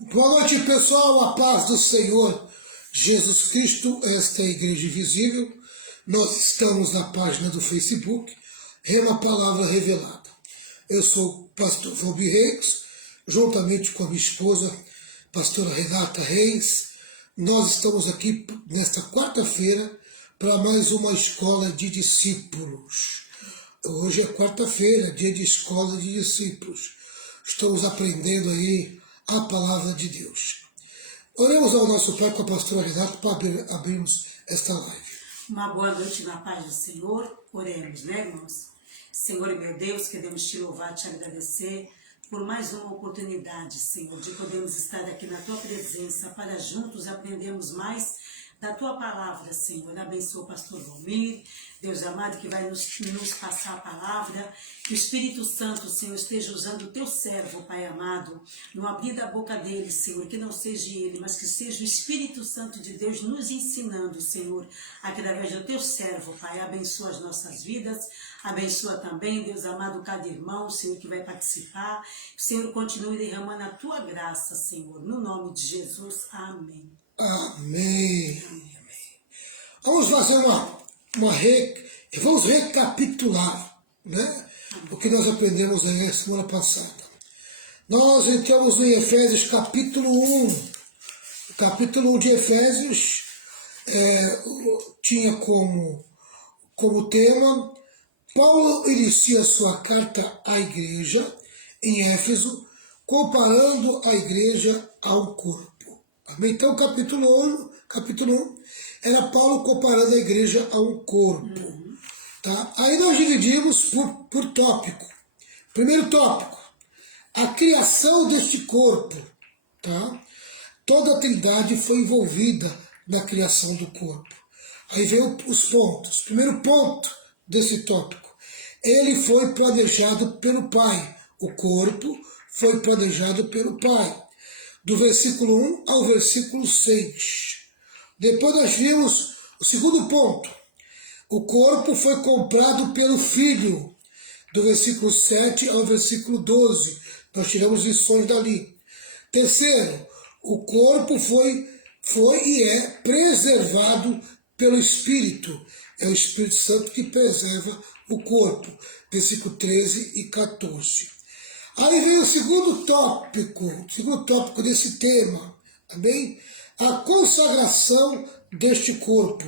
Boa noite, pessoal, a paz do Senhor Jesus Cristo, esta é a Igreja Invisível. Nós estamos na página do Facebook, Rema Palavra Revelada. Eu sou o pastor Valbi Reis, juntamente com a minha esposa, pastora Renata Reis. Nós estamos aqui nesta quarta-feira para mais uma escola de discípulos. Hoje é quarta-feira, dia de escola de discípulos. Estamos aprendendo aí a palavra de Deus. Oremos ao nosso Pai com a pastora Renata para abrirmos esta live. Uma boa noite na paz do Senhor. Oremos, né, irmãos? Senhor e meu Deus, queremos te louvar, te agradecer por mais uma oportunidade, Senhor, de podermos estar aqui na tua presença para juntos aprendermos mais da tua palavra, Senhor. Abençoa o pastor Valmir, Deus amado, que vai nos passar a palavra. Que o Espírito Santo, Senhor, esteja usando o teu servo, Pai amado, no abrir da boca dele, Senhor, que não seja ele, mas que seja o Espírito Santo de Deus nos ensinando, Senhor, através do teu servo, Pai. Abençoa as nossas vidas, abençoa também, Deus amado, cada irmão, Senhor, que vai participar. Senhor, continue derramando a tua graça, Senhor, no nome de Jesus. Amém. Amém. Vamos fazer vamos recapitular, né, o que nós aprendemos aí na semana passada. Nós entramos em Efésios capítulo 1. O capítulo 1 de Efésios tinha como tema: Paulo inicia sua carta à igreja em Éfeso, comparando a igreja ao corpo. Amém? Então, capítulo 1 era Paulo comparando a igreja a um corpo. Tá? Aí nós dividimos por tópico. Primeiro tópico, a criação deste corpo. Tá? Toda a Trindade foi envolvida na criação do corpo. Aí veio os pontos. Primeiro ponto desse tópico, ele foi planejado pelo Pai. O corpo foi planejado pelo Pai. Do versículo 1 ao versículo 6. Depois nós vimos o segundo ponto. O corpo foi comprado pelo Filho. Do versículo 7 ao versículo 12. Nós tiramos lições dali. Terceiro, o corpo foi e é preservado pelo Espírito. É o Espírito Santo que preserva o corpo. Versículo 13 e 14. Aí vem o segundo tópico desse tema, amém? A consagração deste corpo.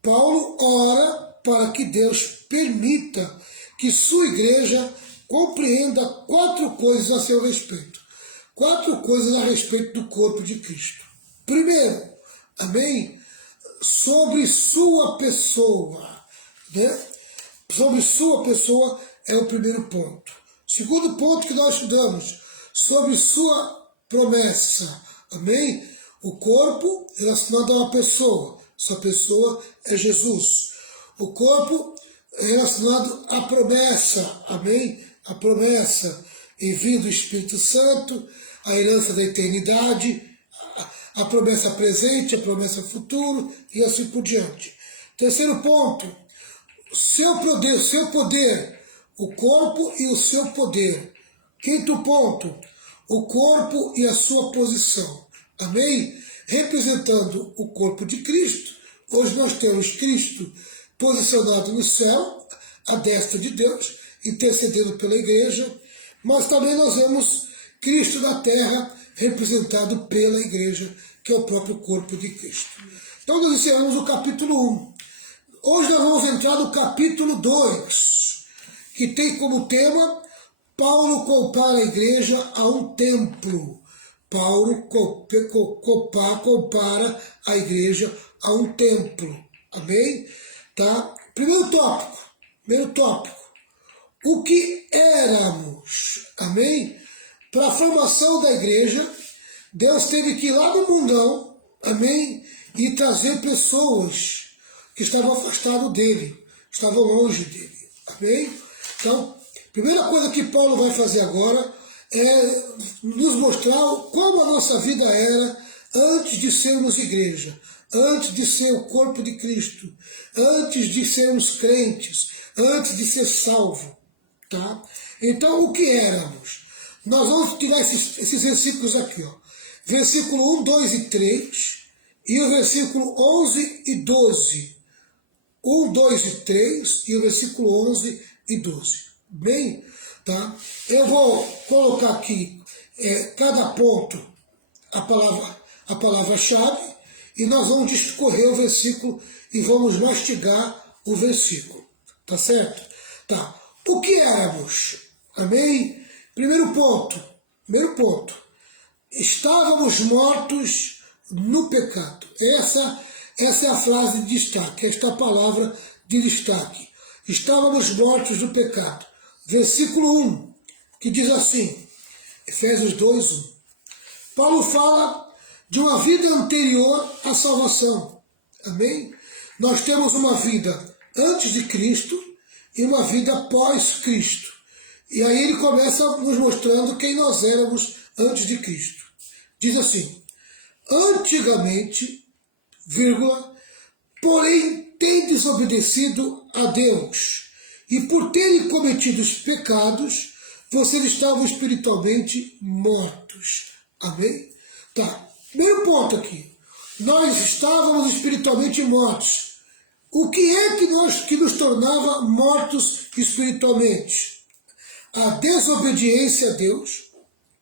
Paulo ora para que Deus permita que sua igreja compreenda 4 coisas a seu respeito. 4 coisas a respeito do corpo de Cristo. Primeiro, amém? Sobre sua pessoa, né? Sobre sua pessoa é o primeiro ponto. Segundo ponto que nós estudamos, sobre sua promessa, amém? O corpo relacionado a uma pessoa, sua pessoa é Jesus. O corpo é relacionado à promessa, amém? A promessa, envio do Espírito Santo, a herança da eternidade, a promessa presente, a promessa futuro e assim por diante. Terceiro ponto, seu poder, o corpo e o seu poder. Quinto ponto, o corpo e a sua posição. Amém? Representando o corpo de Cristo. Hoje nós temos Cristo posicionado no céu, à destra de Deus, intercedendo pela igreja. Mas também nós vemos Cristo na terra, representado pela igreja, que é o próprio corpo de Cristo. Então nós encerramos o capítulo 1. Hoje nós vamos entrar no capítulo 2. Que tem como tema, Paulo compara a igreja a um templo. Paulo compara a igreja a um templo. Amém? Tá? Primeiro tópico. O que éramos? Amém? Para a formação da igreja, Deus teve que ir lá no mundão, amém? E trazer pessoas que estavam afastadas dele, estavam longe dele. Amém? Então, a primeira coisa que Paulo vai fazer agora é nos mostrar como a nossa vida era antes de sermos igreja, antes de ser o corpo de Cristo, antes de sermos crentes, antes de ser salvo. Tá? Então, o que éramos? Nós vamos tirar esses versículos aqui. Ó. versículo 1, 2 e 3, e o versículo 11 e 12. 1, 2 e 3, e o versículo 11 e 12. Bem, tá? Eu vou colocar aqui cada ponto a palavra-chave, e nós vamos discorrer o versículo e vamos mastigar o versículo. Tá certo? Tá. O que éramos? Amém? Primeiro ponto. Estávamos mortos no pecado. Essa é a frase de destaque, esta é a palavra de destaque. Estávamos mortos no pecado. Versículo 1, que diz assim, Efésios 2, 1. Paulo fala de uma vida anterior à salvação. Amém? Nós temos uma vida antes de Cristo e uma vida pós-Cristo. E aí ele começa nos mostrando quem nós éramos antes de Cristo. Diz assim, antigamente, vírgula, porém tem desobedecido a Deus, e por terem cometido os pecados, vocês estavam espiritualmente mortos. Amém? Tá. Meio ponto aqui. Nós estávamos espiritualmente mortos. O que é que nos tornava mortos espiritualmente? A desobediência a Deus,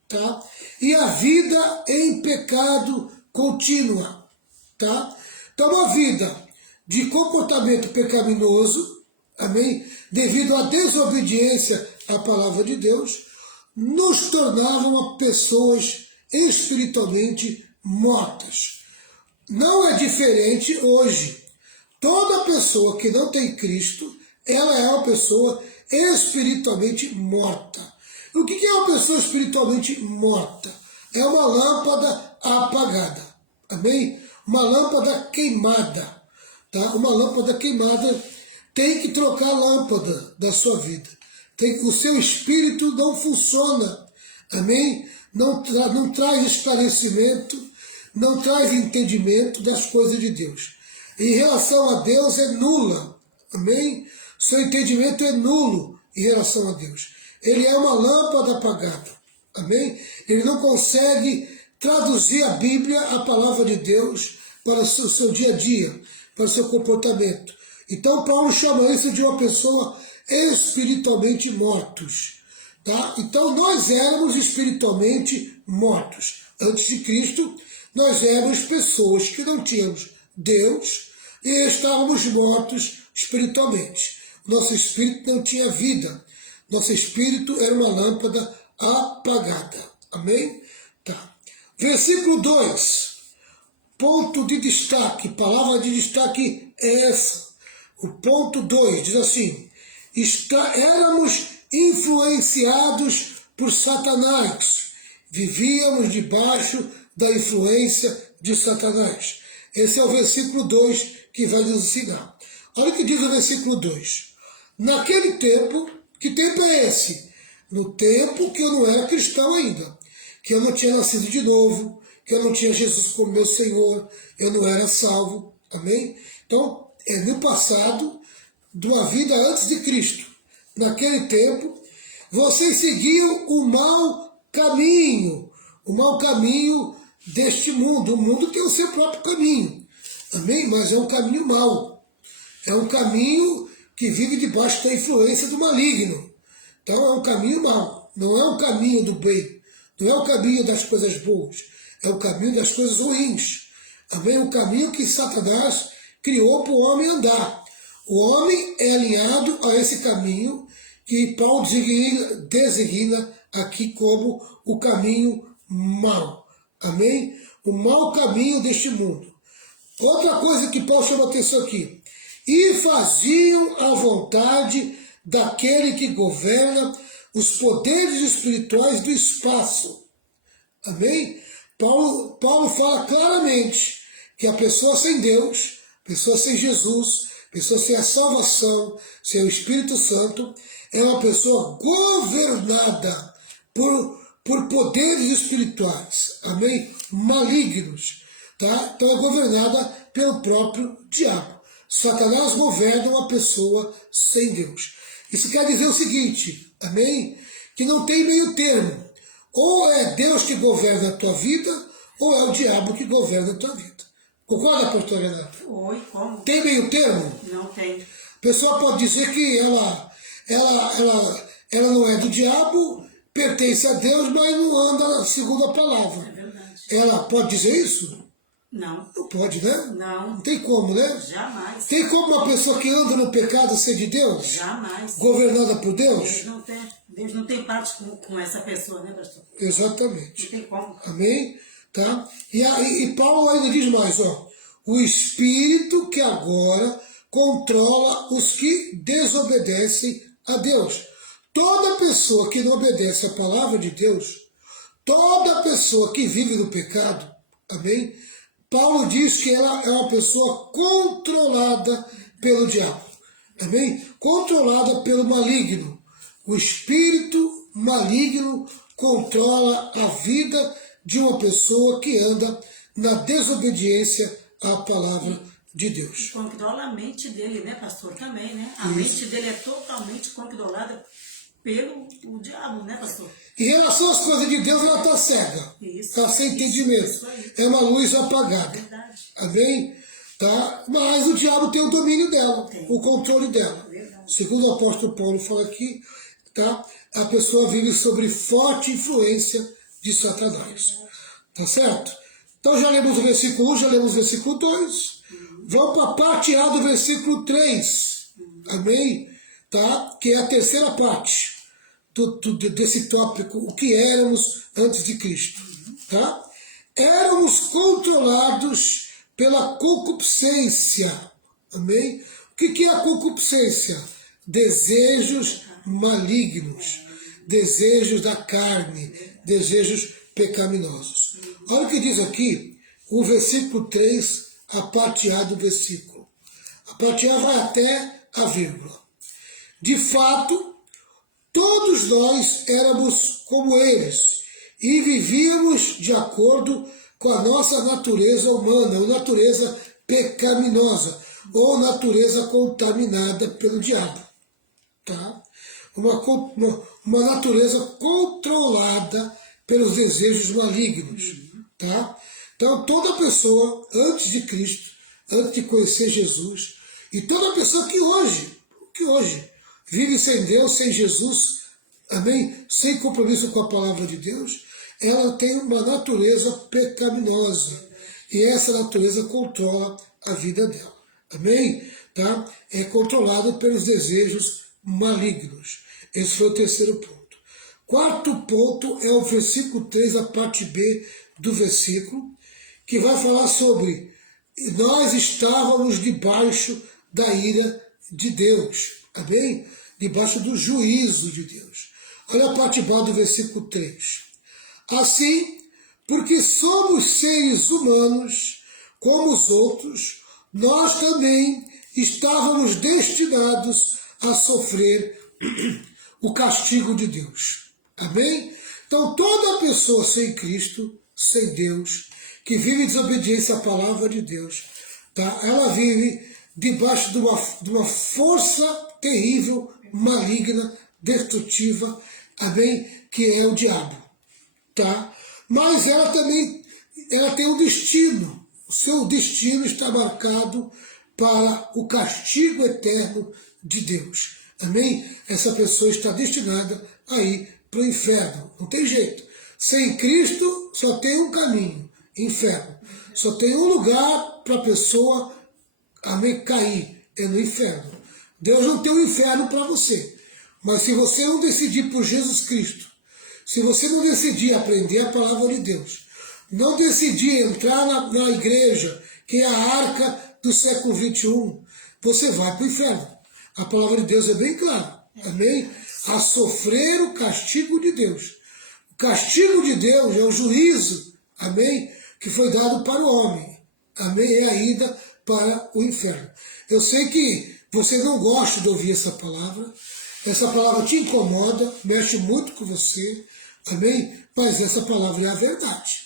tá? E a vida em pecado contínua, tá? Então, uma vida de comportamento pecaminoso, amém? Devido à desobediência à palavra de Deus, nos tornavam pessoas espiritualmente mortas. Não é diferente hoje. Toda pessoa que não tem Cristo, ela é uma pessoa espiritualmente morta. O que é uma pessoa espiritualmente morta? É uma lâmpada apagada. Amém? Uma lâmpada queimada. Tá? Uma lâmpada queimada tem que trocar a lâmpada da sua vida. O seu espírito não funciona. Amém? Não traz esclarecimento, não traz entendimento das coisas de Deus. Em relação a Deus é nula. Amém? Seu entendimento é nulo em relação a Deus. Ele é uma lâmpada apagada. Amém? Ele não consegue traduzir a Bíblia, a palavra de Deus, para o seu dia a dia, para o seu comportamento. Então Paulo chama isso de uma pessoa espiritualmente mortos. Tá? Então nós éramos espiritualmente mortos. Antes de Cristo, nós éramos pessoas que não tínhamos Deus e estávamos mortos espiritualmente. Nosso espírito não tinha vida. Nosso espírito era uma lâmpada apagada. Amém? Tá. Versículo 2. Ponto de destaque. Palavra de destaque é essa. O ponto 2 diz assim, éramos influenciados por Satanás, vivíamos debaixo da influência de Satanás. Esse é o versículo 2 que vai nos ensinar. Olha o que diz o versículo 2. Naquele tempo, que tempo é esse? No tempo que eu não era cristão ainda, que eu não tinha nascido de novo, que eu não tinha Jesus como meu Senhor, eu não era salvo. Amém? Então, é no passado, de uma vida antes de Cristo. Naquele tempo, vocês seguiam o mau caminho deste mundo. O mundo tem o seu próprio caminho. Amém? Mas é um caminho mau. É um caminho que vive debaixo da influência do maligno. Então é um caminho mau. Não é um caminho do bem. Não é o caminho das coisas boas. É o caminho das coisas ruins. Também é um caminho que Satanás criou para o homem andar. O homem é alinhado a esse caminho que Paulo designa aqui como o caminho mau. Amém? O mau caminho deste mundo. Outra coisa que Paulo chama a atenção aqui. E faziam a vontade daquele que governa os poderes espirituais do espaço. Amém? Paulo fala claramente que a pessoa sem Deus, pessoa sem Jesus, pessoa sem a salvação, sem o Espírito Santo, é uma pessoa governada por poderes espirituais, amém? Malignos, tá? Então é governada pelo próprio diabo. Satanás governa uma pessoa sem Deus. Isso quer dizer o seguinte, amém? Que não tem meio termo. Ou é Deus que governa a tua vida, ou é o diabo que governa a tua vida. Concorda, pastor Renato? Oi, como? Tem meio termo? Não tem. A pessoa pode dizer que ela não é do diabo, pertence a Deus, mas não anda segundo a É palavra. verdade. Ela pode dizer isso? Não. Não pode, né? Não. Não tem como, né? Jamais. Tem como uma pessoa que anda no pecado ser de Deus? Jamais. Governada por Deus? Deus não tem parte com essa pessoa, né, pastor? Exatamente. Não tem como. Amém? Tá? E Paulo ainda diz mais, ó. O Espírito que agora controla os que desobedecem a Deus. Toda pessoa que não obedece à palavra de Deus, toda pessoa que vive no pecado, amém? Paulo diz que ela é uma pessoa controlada pelo diabo, amém? Controlada pelo maligno. O espírito maligno controla a vida de uma pessoa que anda na desobediência à palavra de Deus. Controla a mente dele, né, pastor? Também, né? A mente dele é totalmente controlada pelo o diabo, né, pastor? Em relação às coisas de Deus, ela está cega. Isso. Está sem entendimento. Isso aí. É uma luz apagada. Verdade. Amém? Tá? Mas o diabo tem o domínio dela, Tem. o controle dela. Verdade. Segundo o apóstolo Paulo fala aqui, tá? A pessoa vive sobre forte influência de Satanás. Tá certo? Então já lemos o versículo 1, já lemos o versículo 2. Vamos para a parte A do versículo 3. Amém? Tá? Que é a terceira parte desse tópico, o que éramos antes de Cristo. Tá? Éramos controlados pela concupiscência. Amém? O que é a concupiscência? Desejos malignos, desejos da carne, desejos pecaminosos. Olha o que diz aqui, o versículo 3, a parte A do versículo. A parte A vai até a vírgula. De fato, todos nós éramos como eles e vivíamos de acordo com a nossa natureza humana, ou natureza pecaminosa, ou natureza contaminada pelo diabo. Tá? Uma natureza controlada pelos desejos malignos. Tá? Então, toda pessoa, antes de Cristo, antes de conhecer Jesus, e toda pessoa que hoje vive sem Deus, sem Jesus, amém? Sem compromisso com a palavra de Deus, ela tem uma natureza pecaminosa. E essa natureza controla a vida dela. Amém? Tá? É controlada pelos desejos malignos. Esse foi o terceiro ponto. Quarto ponto é o versículo 3, a parte B do versículo, que vai falar sobre nós estávamos debaixo da ira de Deus. Amém? Debaixo do juízo de Deus. Olha a parte B do versículo 3. Assim, porque somos seres humanos como os outros, nós também estávamos destinados a sofrer o castigo de Deus. Amém? Então, toda pessoa sem Cristo, sem Deus, que vive em desobediência à palavra de Deus, tá? Ela vive debaixo de uma força terrível, maligna, destrutiva, amém? Que é o diabo. Tá? Mas ela também tem um destino. O seu destino está marcado para o castigo eterno de Deus. Amém? Essa pessoa está destinada a ir para o inferno. Não tem jeito. Sem Cristo só tem um caminho, inferno. Só tem um lugar para a pessoa, amém, cair, é no inferno. Deus não tem um inferno para você. Mas se você não decidir por Jesus Cristo, se você não decidir aprender a palavra de Deus, não decidir entrar na igreja, que é a arca do século XXI, você vai para o inferno. A palavra de Deus é bem clara. Amém? A sofrer o castigo de Deus. O castigo de Deus é o juízo, amém? Que foi dado para o homem. Amém? É a ida para o inferno. Eu sei que você não gosta de ouvir essa palavra te incomoda, mexe muito com você, amém? Mas essa palavra é a verdade.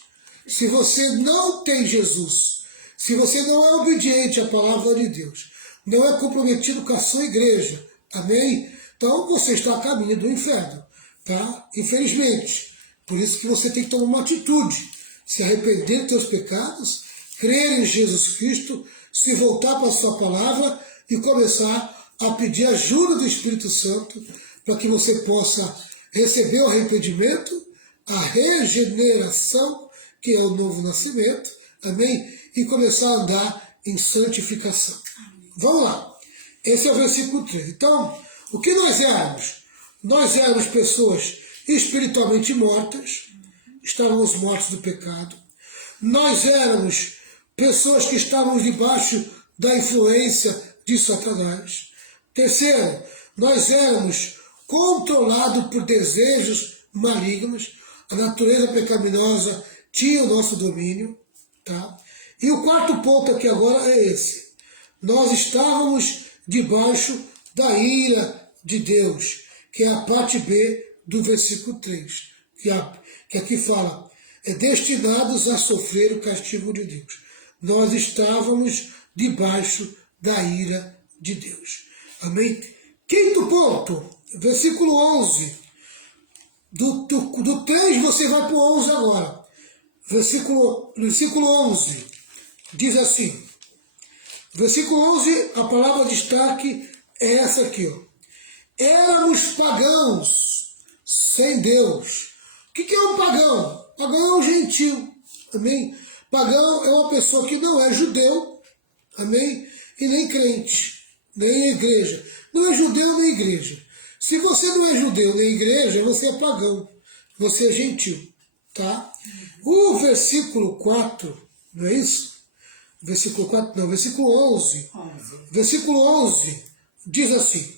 Se você não tem Jesus, se você não é obediente à palavra de Deus, não é comprometido com a sua igreja, amém? Então você está a caminho do inferno, tá? Infelizmente. Por isso que você tem que tomar uma atitude. se arrepender dos teus pecados, crer em Jesus Cristo, se voltar para a sua palavra e começar a pedir ajuda do Espírito Santo para que você possa receber o arrependimento, a regeneração, que é o novo nascimento, amém? E começar a andar em santificação. Vamos lá. Esse é o versículo 13. Então, o que nós éramos? Nós éramos pessoas espiritualmente mortas, estávamos mortos do pecado. Nós éramos pessoas que estávamos debaixo da influência de Satanás. Terceiro, nós éramos controlados por desejos malignos. A natureza pecaminosa tinha o nosso domínio. Tá? E o quarto ponto aqui agora é esse. Nós estávamos debaixo da ira de Deus, que é a parte B do versículo 3, que aqui fala, destinados a sofrer o castigo de Deus. Nós estávamos debaixo da ira de Deus. Amém? Quinto ponto, versículo 11. Do 3 você vai para o 11 agora. Versículo 11 diz assim, versículo 11, a palavra de destaque é essa aqui, ó. Éramos pagãos sem Deus. O que é um pagão? Pagão é um gentio, amém? Pagão é uma pessoa que não é judeu, amém? E nem crente, nem igreja. Não é judeu nem igreja. Se você não é judeu nem igreja, você é pagão, você é gentio, tá? O versículo 4, não é isso? Versículo 4, não, versículo 11. Versículo 11 diz assim,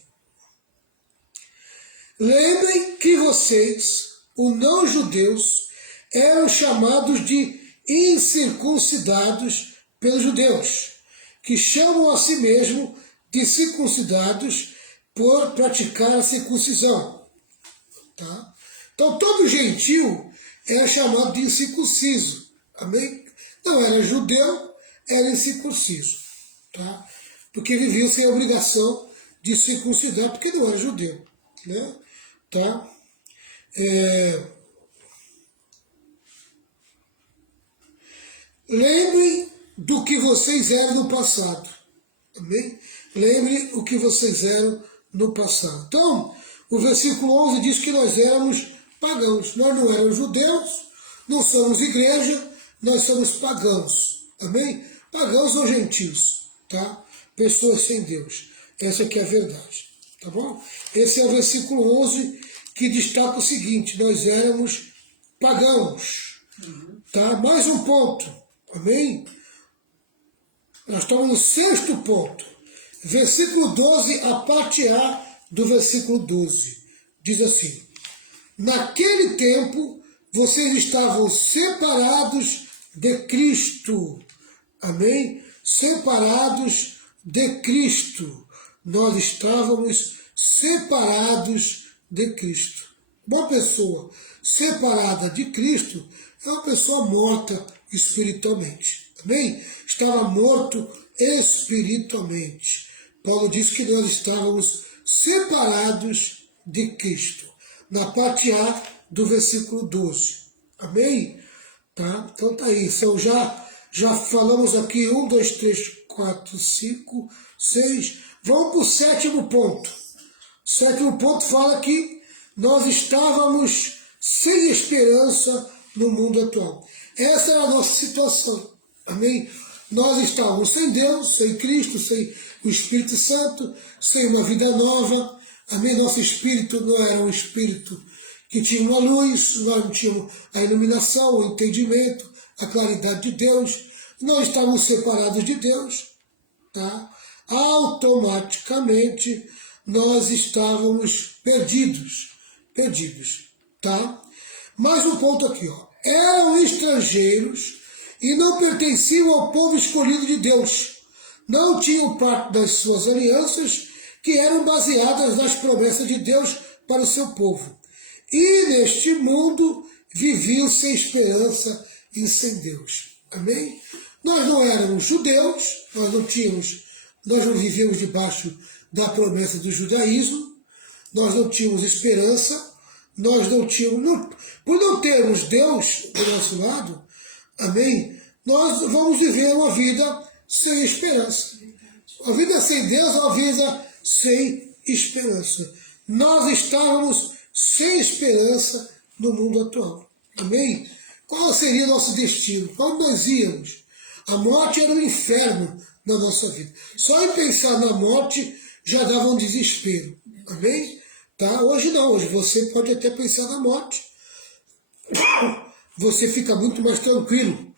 lembrem que vocês, os não-judeus, eram chamados de incircuncidados pelos judeus, que chamam a si mesmo de circuncidados por praticar a circuncisão. Tá? Então todo gentio era chamado de incircunciso. Amém? Não era judeu, era incircunciso. Tá? Porque vivia sem a obrigação de circuncidar, porque não era judeu. Né? Tá? Lembrem do que vocês eram no passado. Amém? Lembrem o que vocês eram no passado. Então, o versículo 11 diz que nós éramos pagãos. Nós não éramos judeus, não somos igreja, nós somos pagãos. Amém? Pagãos ou gentios. Tá? Pessoas sem Deus. Essa aqui é a verdade. Tá bom? Esse é o versículo 11 que destaca o seguinte, nós éramos pagãos. Tá? Mais um ponto. Amém? Nós estamos no sexto ponto. Versículo 12, a parte A do versículo 12. Diz assim, naquele tempo vocês estavam separados de Cristo. Amém? Separados de Cristo. Nós estávamos separados de Cristo. Uma pessoa separada de Cristo é uma pessoa morta espiritualmente. Amém? Estava morto espiritualmente. Paulo diz que nós estávamos separados de Cristo. Na parte A do versículo 12. Amém? Tá? Então tá aí. Então já falamos aqui 1, 2, 3, 4, 5, 6. Vamos para o sétimo ponto. O sétimo ponto fala que nós estávamos sem esperança no mundo atual. Essa era a nossa situação. Amém? Nós estávamos sem Deus, sem Cristo, sem o Espírito Santo, sem uma vida nova. Amém? Nosso espírito não era um espírito que tinha uma luz, nós não tínhamos a iluminação, o entendimento, a claridade de Deus. Nós estávamos separados de Deus. Tá? Automaticamente nós estávamos perdidos. Tá? Mais um ponto aqui, ó. Eram estrangeiros e não pertenciam ao povo escolhido de Deus. Não tinham parte das suas alianças, que eram baseadas nas promessas de Deus para o seu povo. E neste mundo viviam sem esperança e sem Deus. Amém? Nós não éramos judeus, nós não vivíamos debaixo da promessa do judaísmo, nós não tínhamos esperança, nós não tínhamos, por não termos Deus do nosso lado, amém, nós vamos viver uma vida sem esperança. A vida sem Deus é uma vida sem esperança. Nós estávamos sem esperança no mundo atual. Amém? Qual seria nosso destino? Para onde nós íamos? A morte era um inferno na nossa vida. Só em pensar na morte já dava um desespero. Amém? Tá? Hoje não, hoje você pode até pensar na morte. Você fica muito mais tranquilo,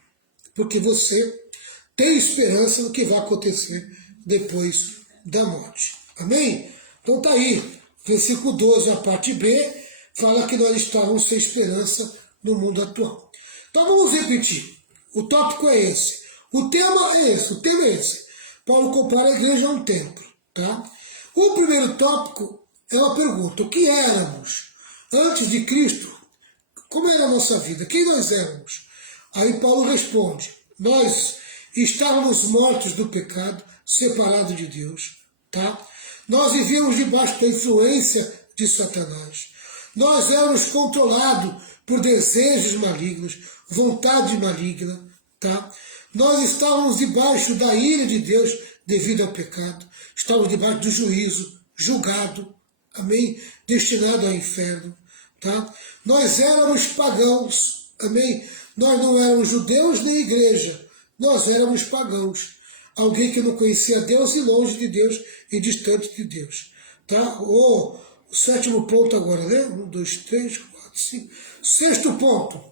porque você tem esperança no que vai acontecer depois da morte. Amém? Então tá aí, versículo 12, a parte B, fala que nós estávamos sem esperança no mundo atual. Então vamos repetir. O tópico é esse. O tema é esse. Paulo compara a igreja a um templo. Tá? O primeiro tópico é uma pergunta. O que éramos antes de Cristo? Como era a nossa vida? Quem nós éramos? Aí Paulo responde. Nós estávamos mortos do pecado, separados de Deus. Tá? Nós vivíamos debaixo da influência de Satanás. Nós éramos controlados por desejos malignos, vontade maligna. Tá? Nós estávamos debaixo da ira de Deus devido ao pecado. Estávamos debaixo do juízo, julgado, amém? Destinado ao inferno. Tá? Nós éramos pagãos, amém? Nós não éramos judeus nem igreja, nós éramos pagãos. Alguém que não conhecia Deus e longe de Deus e distante de Deus. Tá? O sétimo ponto agora, né? 1, 2, 3, 4, 5. Sexto ponto.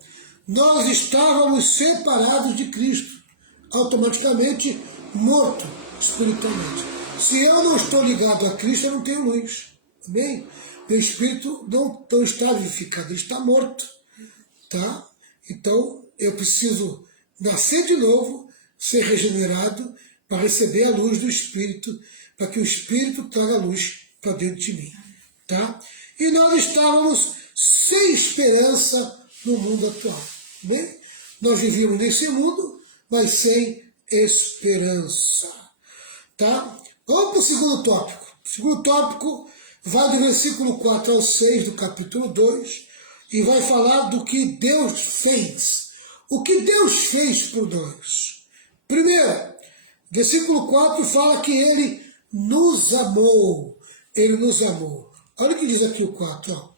Nós estávamos separados de Cristo, automaticamente morto espiritualmente. Se eu não estou ligado a Cristo, eu não tenho luz. Amém? Meu espírito não está vivificado, ele está morto. Tá? Então, eu preciso nascer de novo, ser regenerado, para receber a luz do Espírito, para que o Espírito traga luz para dentro de mim. Tá? E nós estávamos sem esperança no mundo atual. Bem? Nós vivíamos nesse mundo, mas sem esperança. Tá? Vamos para o segundo tópico. O segundo tópico vai do versículo 4 ao 6 do capítulo 2 e vai falar do que Deus fez. O que Deus fez por nós. Primeiro, versículo 4 fala que Ele nos amou. Ele nos amou. Olha o que diz aqui o 4. Ó.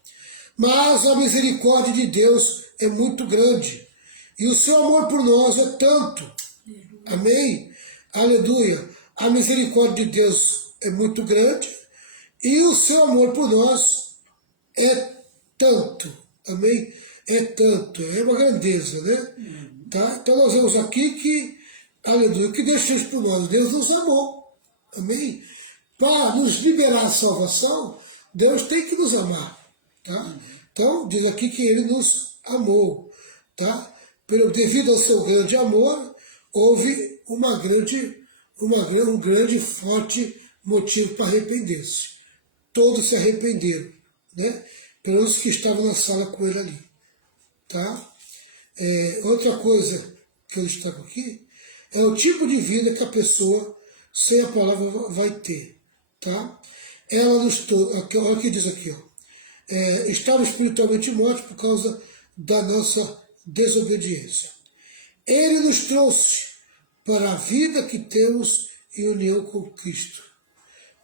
Mas a misericórdia de Deus é muito grande. E o seu amor por nós é tanto. Amém? Aleluia. A misericórdia de Deus é muito grande. E o seu amor por nós é tanto. Amém? É tanto. É uma grandeza, né? Tá? Então nós vemos aqui que, aleluia, que Deus fez por nós. Deus nos amou. Amém? Para nos liberar a salvação, Deus tem que nos amar. Tá? Então, diz aqui que Ele nos amou. Tá? Devido ao seu grande amor, houve um grande e forte motivo para arrepender-se. Todos se arrependeram, né? Pelo menos que estavam na sala com ele ali. Tá? Outra coisa que eu destaco aqui é o tipo de vida que a pessoa sem a palavra vai ter. Tá? Ela nos olha o que diz aqui, ó. Estava espiritualmente mortos por causa da nossa desobediência. Ele nos trouxe para a vida que temos em união com Cristo.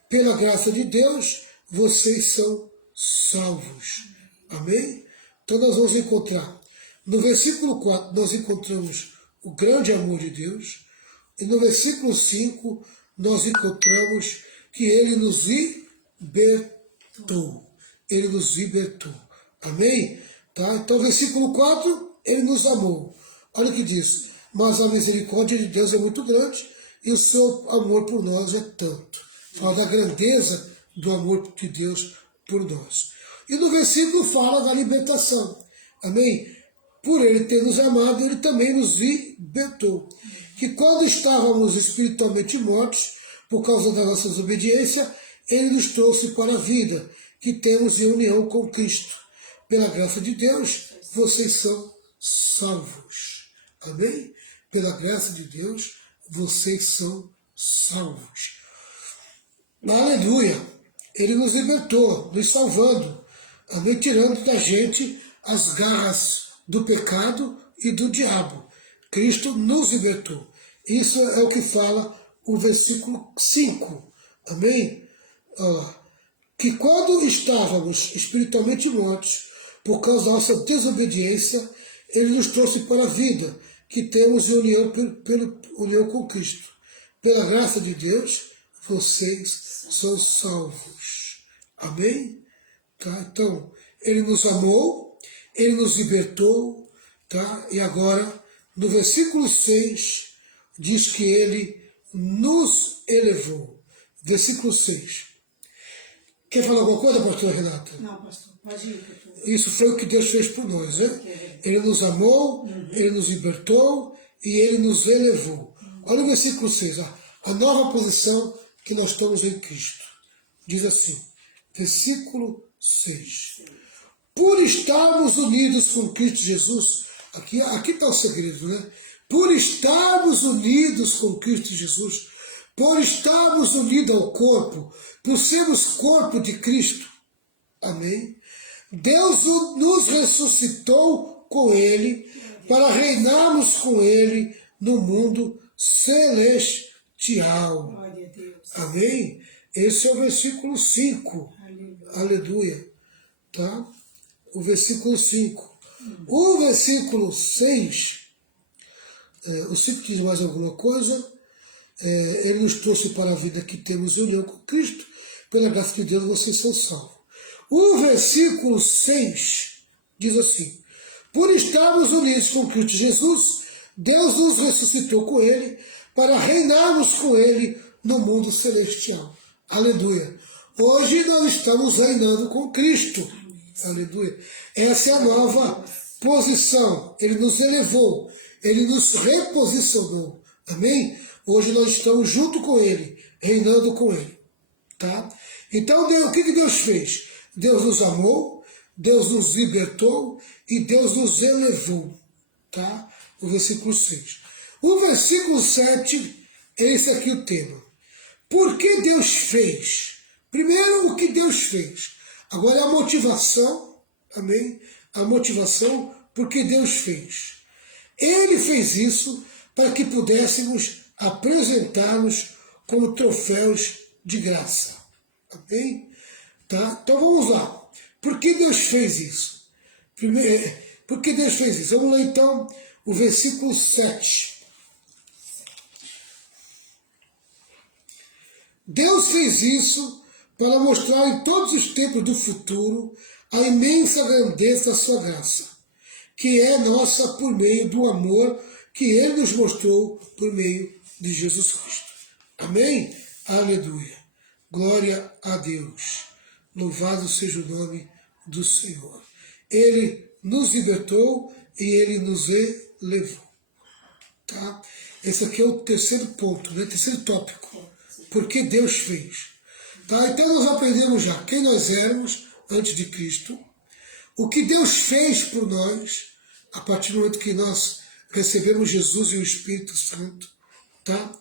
Pela graça de Deus, vocês são salvos. Amém? Então nós vamos encontrar, no versículo 4, nós encontramos o grande amor de Deus, e no versículo 5, nós encontramos que Ele nos libertou. Ele nos libertou. Amém? Tá? Então, versículo 4, Ele nos amou. Olha o que diz. Mas a misericórdia de Deus é muito grande e o seu amor por nós é tanto. Fala da grandeza do amor de Deus por nós. E no versículo fala da libertação. Amém? Por Ele ter nos amado, Ele também nos libertou. Que quando estávamos espiritualmente mortos, por causa da nossa desobediência, Ele nos trouxe para a vida que temos em união com Cristo. Pela graça de Deus, vocês são salvos. Amém? Pela graça de Deus, vocês são salvos. Aleluia! Ele nos libertou, nos salvando. Amém? Tirando da gente as garras do pecado e do diabo. Cristo nos libertou. Isso é o que fala o versículo 5. Amém? Que quando estávamos espiritualmente mortos, por causa da nossa desobediência, ele nos trouxe para a vida, que temos em união, pela união com Cristo. Pela graça de Deus, vocês são salvos. Amém? Tá? Então, ele nos amou, ele nos libertou, tá? E agora, no versículo 6, diz que ele nos elevou. Versículo 6. Quer falar alguma coisa, pastora Renata? Não, pastor, pode ir, pastor. Isso foi o que Deus fez por nós, né? Ele nos amou, ele nos libertou e ele nos elevou. Olha o versículo 6, a nova posição que nós estamos em Cristo. Diz assim, versículo 6. Por estarmos unidos com Cristo Jesus, aqui está o segredo, né? Por estarmos unidos com Cristo Jesus, por estarmos unidos ao corpo, por sermos corpo de Cristo, amém? Deus nos ressuscitou com Ele para reinarmos com Ele no mundo celestial. Glória a Deus. Amém? Esse é o versículo 5. Aleluia. Tá? O versículo 5. O versículo 6, o 5 diz mais alguma coisa. Ele nos trouxe para a vida que temos em união com Cristo. Pela graça de Deus, vocês são salvos. O versículo 6 diz assim, por estarmos unidos com Cristo Jesus, Deus nos ressuscitou com Ele para reinarmos com Ele no mundo celestial. Aleluia. Hoje nós estamos reinando com Cristo. Aleluia. Essa é a nova posição. Ele nos elevou. Ele nos reposicionou. Amém? Hoje nós estamos junto com Ele, reinando com Ele. Tá? Então, o que Deus fez? Deus nos amou, Deus nos libertou e Deus nos elevou. Tá? O versículo 6. O versículo 7, esse aqui é o tema. Por que Deus fez? Primeiro, o que Deus fez. Agora, a motivação, amém? A motivação, porque Deus fez. Ele fez isso para que pudéssemos apresentar-nos como troféus de graça. Amém? Tá? Então vamos lá. Por que Deus fez isso? Primeiro, por que Deus fez isso? Vamos lá então o versículo 7. Deus fez isso para mostrar em todos os tempos do futuro a imensa grandeza da sua graça, que é nossa por meio do amor que Ele nos mostrou por meio de Jesus Cristo. Amém? Aleluia. Glória a Deus. Louvado seja o nome do Senhor. Ele nos libertou e Ele nos elevou. Tá? Esse aqui é o terceiro ponto, né? Terceiro tópico. Por que Deus fez? Tá? Então nós aprendemos já quem nós éramos antes de Cristo, o que Deus fez por nós, a partir do momento que nós recebemos Jesus e o Espírito Santo. Tá?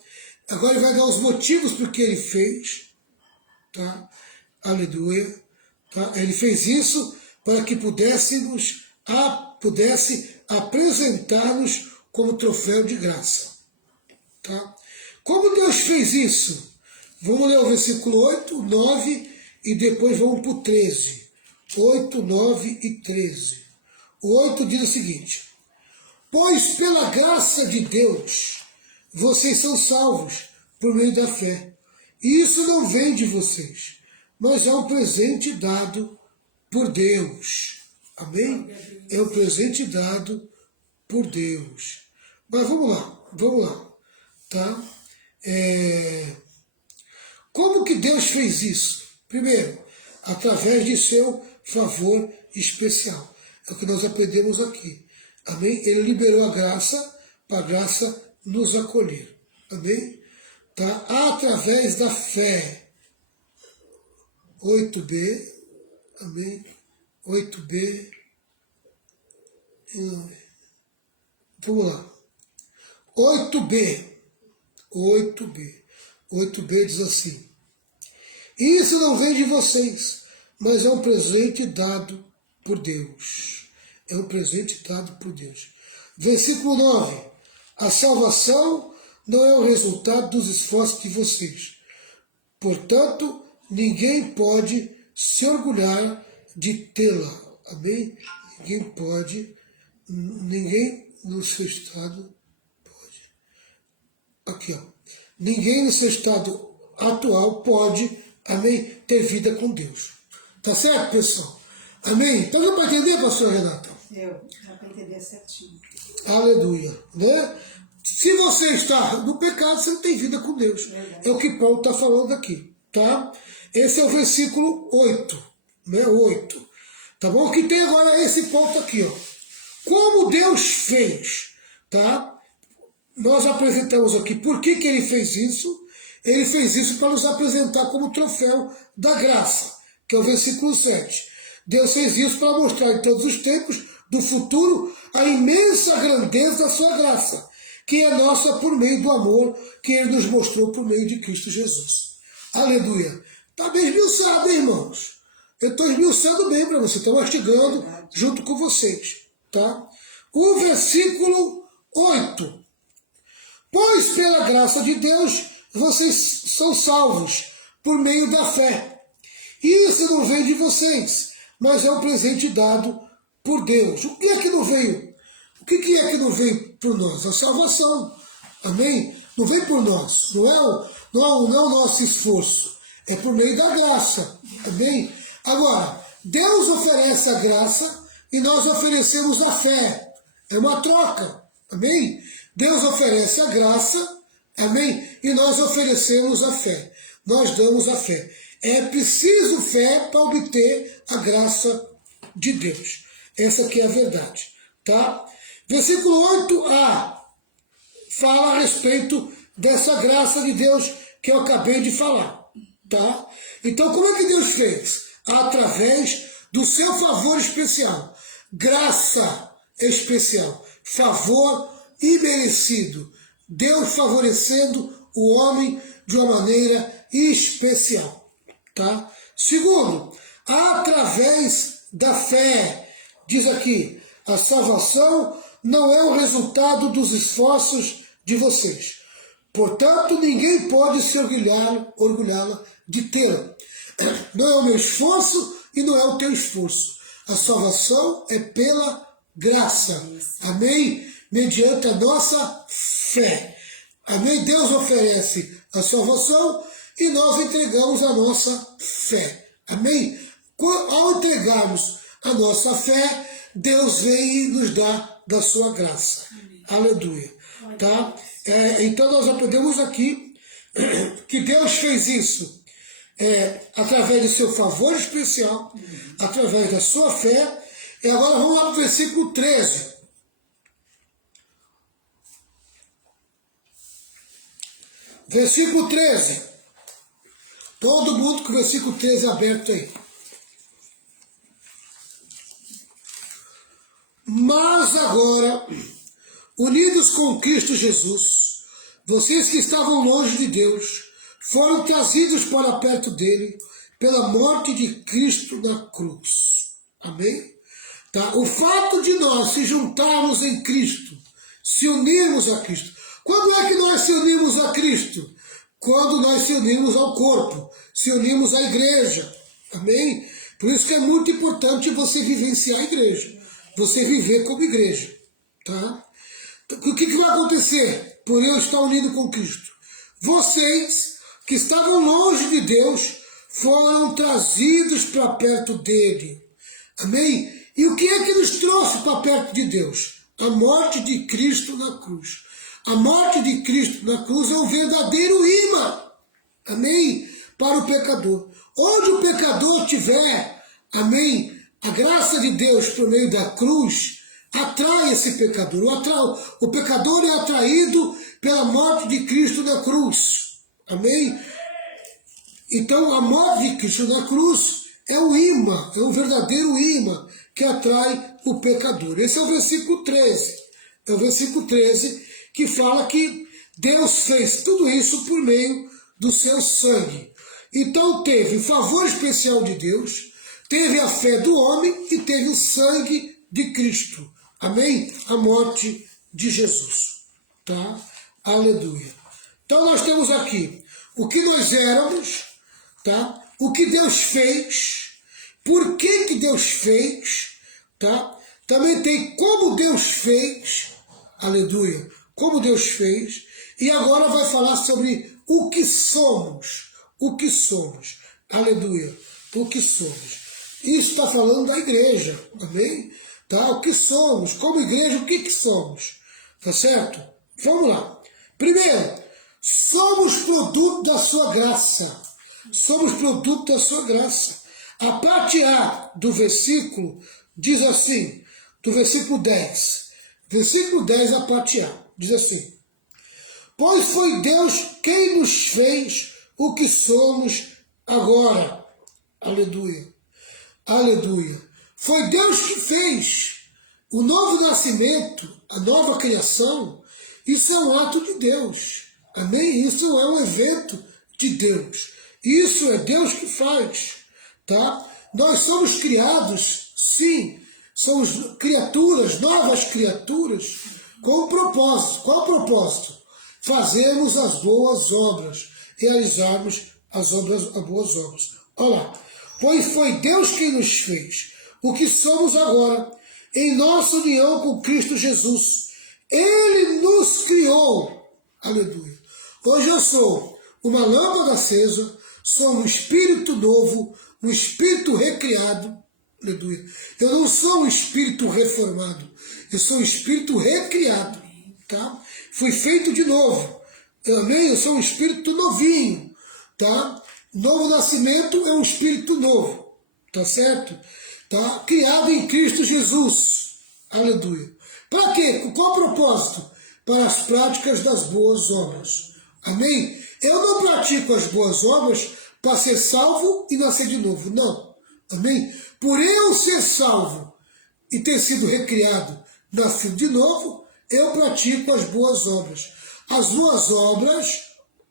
Agora ele vai dar os motivos por que ele fez. Tá? Aleluia. Tá? Ele fez isso para que pudesse apresentar-nos como troféu de graça. Tá? Como Deus fez isso? Vamos ler o versículo 8, 9 e depois vamos para o 13. 8, 9 e 13. O 8 diz o seguinte: pois pela graça de Deus, vocês são salvos por meio da fé. E isso não vem de vocês, mas é um presente dado por Deus. Amém? É um presente dado por Deus. Mas vamos lá. Tá? Como que Deus fez isso? Primeiro, através de seu favor especial. É o que nós aprendemos aqui. Amém? Ele liberou a graça para a graça nos acolher. Amém? Tá? Através da fé. 8b. Amém? 8b. Vamos lá. 8b. 8b diz assim: isso não vem de vocês, mas é um presente dado por Deus. É um presente dado por Deus. Versículo 9. A salvação não é o resultado dos esforços de vocês. Portanto, ninguém pode se orgulhar de tê-la. Amém? Ninguém no seu estado pode. Aqui, ó. Ninguém no seu estado atual pode, amém, ter vida com Deus. Tá certo, pessoal? Amém? Então dá para entender, pastor Renato? Dá para entender certinho. Aleluia. Né? Se você está no pecado, você não tem vida com Deus. Verdade. É o que Paulo está falando aqui. Tá? Esse é o versículo 8. Né? 8. Tá bom? Que tem agora esse ponto aqui. Ó. Como Deus fez. Tá? Nós apresentamos aqui por que ele fez isso. Ele fez isso para nos apresentar como troféu da graça, que é o versículo 7. Deus fez isso para mostrar em todos os tempos do futuro a imensa grandeza da sua graça, que é nossa por meio do amor que ele nos mostrou por meio de Cristo Jesus. Aleluia. Está bem esmiuçado, hein, irmãos? Eu estou esmiuçando bem para você, estou mastigando junto com vocês. Tá? O versículo 8. Pois pela graça de Deus vocês são salvos por meio da fé. Isso não vem de vocês, mas é um presente dado por Deus. O que é que não veio? O que é que não veio por nós? A salvação. Amém? Não vem por nós. Não é o nosso esforço. É por meio da graça. Amém? Agora, Deus oferece a graça e nós oferecemos a fé. É uma troca. Amém? Deus oferece a graça, amém? E nós oferecemos a fé. Nós damos a fé. É preciso fé para obter a graça de Deus. Essa aqui é a verdade. Tá? Versículo 8a fala a respeito dessa graça de Deus que eu acabei de falar. Tá? Então, como é que Deus fez? Através do seu favor especial. Graça especial. Favor imerecido. Deus favorecendo o homem de uma maneira especial. Tá? Segundo, através da fé. Diz aqui, a salvação não é o resultado dos esforços de vocês. Portanto, ninguém pode se orgulhá-la de tê-la. Não é o meu esforço e não é o teu esforço. A salvação é pela graça. Amém? Mediante a nossa fé. Amém? Deus oferece a salvação e nós entregamos a nossa fé. Amém? Ao entregarmos a nossa fé, Deus vem e nos dá da sua graça. Amém. Aleluia. Tá? Então nós aprendemos aqui que Deus fez isso através do seu favor especial, através da sua fé. E agora vamos lá para o versículo 13. Versículo 13. Todo mundo com o versículo 13 aberto aí. Mas agora, unidos com Cristo Jesus, vocês que estavam longe de Deus, foram trazidos para perto dele pela morte de Cristo na cruz. Amém? Tá? O fato de nós se juntarmos em Cristo, se unirmos a Cristo. Quando é que nós se unimos a Cristo? Quando nós se unimos ao corpo, se unimos à igreja. Amém? Por isso que é muito importante você vivenciar a igreja. Você viver como igreja. Tá? O que vai acontecer por eu estar unido com Cristo? Vocês que estavam longe de Deus foram trazidos para perto dele. Amém? E o que é que nos trouxe para perto de Deus? A morte de Cristo na cruz. A morte de Cristo na cruz é um verdadeiro imã. Amém? Para o pecador. Onde o pecador tiver, amém, a graça de Deus por meio da cruz atrai esse pecador. O pecador é atraído pela morte de Cristo na cruz. Amém? Então a morte de Cristo na cruz é um imã, é um verdadeiro imã que atrai o pecador. Esse é o versículo 13. É o versículo 13 que fala que Deus fez tudo isso por meio do seu sangue. Então teve o favor especial de Deus, teve a fé do homem e teve o sangue de Cristo. Amém? A morte de Jesus. tá? Aleluia. Então nós temos aqui o que nós éramos, tá? O que Deus fez, por que Deus fez, tá? Também tem como Deus fez, aleluia, como Deus fez, e agora vai falar sobre o que somos, aleluia, o que somos. Isso está falando da igreja, amém? Tá? O que somos, como igreja, o que somos, tá certo? Vamos lá. Primeiro, somos produto da sua graça. Somos produto da sua graça. A parte A do versículo diz assim, do versículo 10. Versículo 10, a parte A, diz assim: pois foi Deus quem nos fez o que somos agora. Aleluia. Aleluia. Foi Deus que fez o novo nascimento, a nova criação. Isso é um ato de Deus. Amém? Isso é um evento de Deus. Isso é Deus que faz. Tá? Nós somos criados, sim, somos criaturas, novas criaturas, com um propósito. Qual o propósito? Fazermos as boas obras, realizarmos as boas obras. Olha lá. Pois foi Deus quem nos fez o que somos agora, em nossa união com Cristo Jesus. Ele nos criou. Aleluia. Hoje eu sou uma lâmpada acesa, sou um espírito novo, um espírito recriado. Aleluia. Eu não sou um espírito reformado, eu sou um espírito recriado. Tá? Fui feito de novo. Amém? Eu sou um espírito novinho. Tá? Novo nascimento é um espírito novo, tá certo? Tá? Criado em Cristo Jesus. Aleluia. Para quê? Qual o propósito? Para as práticas das boas obras. Amém? Eu não pratico as boas obras para ser salvo e nascer de novo. Não. Amém? Por eu ser salvo e ter sido recriado, nascido de novo, eu pratico as boas obras. As boas obras,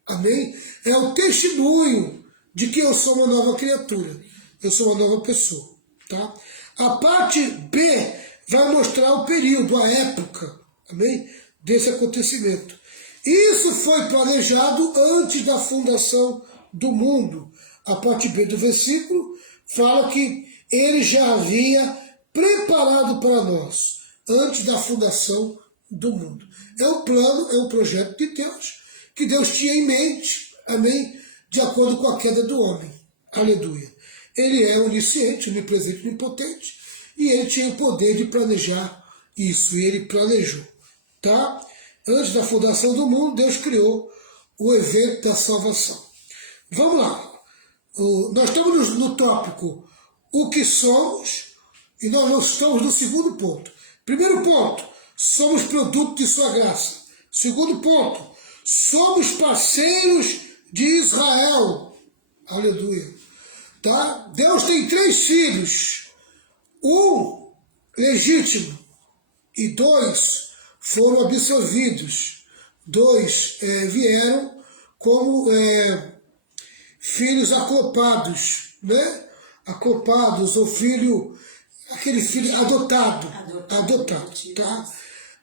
amém? É o testemunho de que eu sou uma nova criatura, eu sou uma nova pessoa, tá? A parte B vai mostrar o período, a época, amém? Desse acontecimento. Isso foi planejado antes da fundação do mundo. A parte B do versículo fala que ele já havia preparado para nós, antes da fundação do mundo. É um plano, é um projeto de Deus, que Deus tinha em mente, amém? De acordo com a queda do homem. Aleluia. Ele é onisciente, onipresente, onipotente, e ele tinha o poder de planejar isso, e ele planejou. Tá? Antes da fundação do mundo, Deus criou o evento da salvação. Vamos lá. Nós estamos no tópico o que somos, e nós estamos no segundo ponto. Primeiro ponto, somos produto de sua graça. Segundo ponto, somos parceiros de Israel. Aleluia. Tá? Deus tem 3 filhos. 1 legítimo e 2 foram absorvidos. 2 vieram como filhos acoplados, né? Acoplados, ou filho, aquele filho adotado, tá?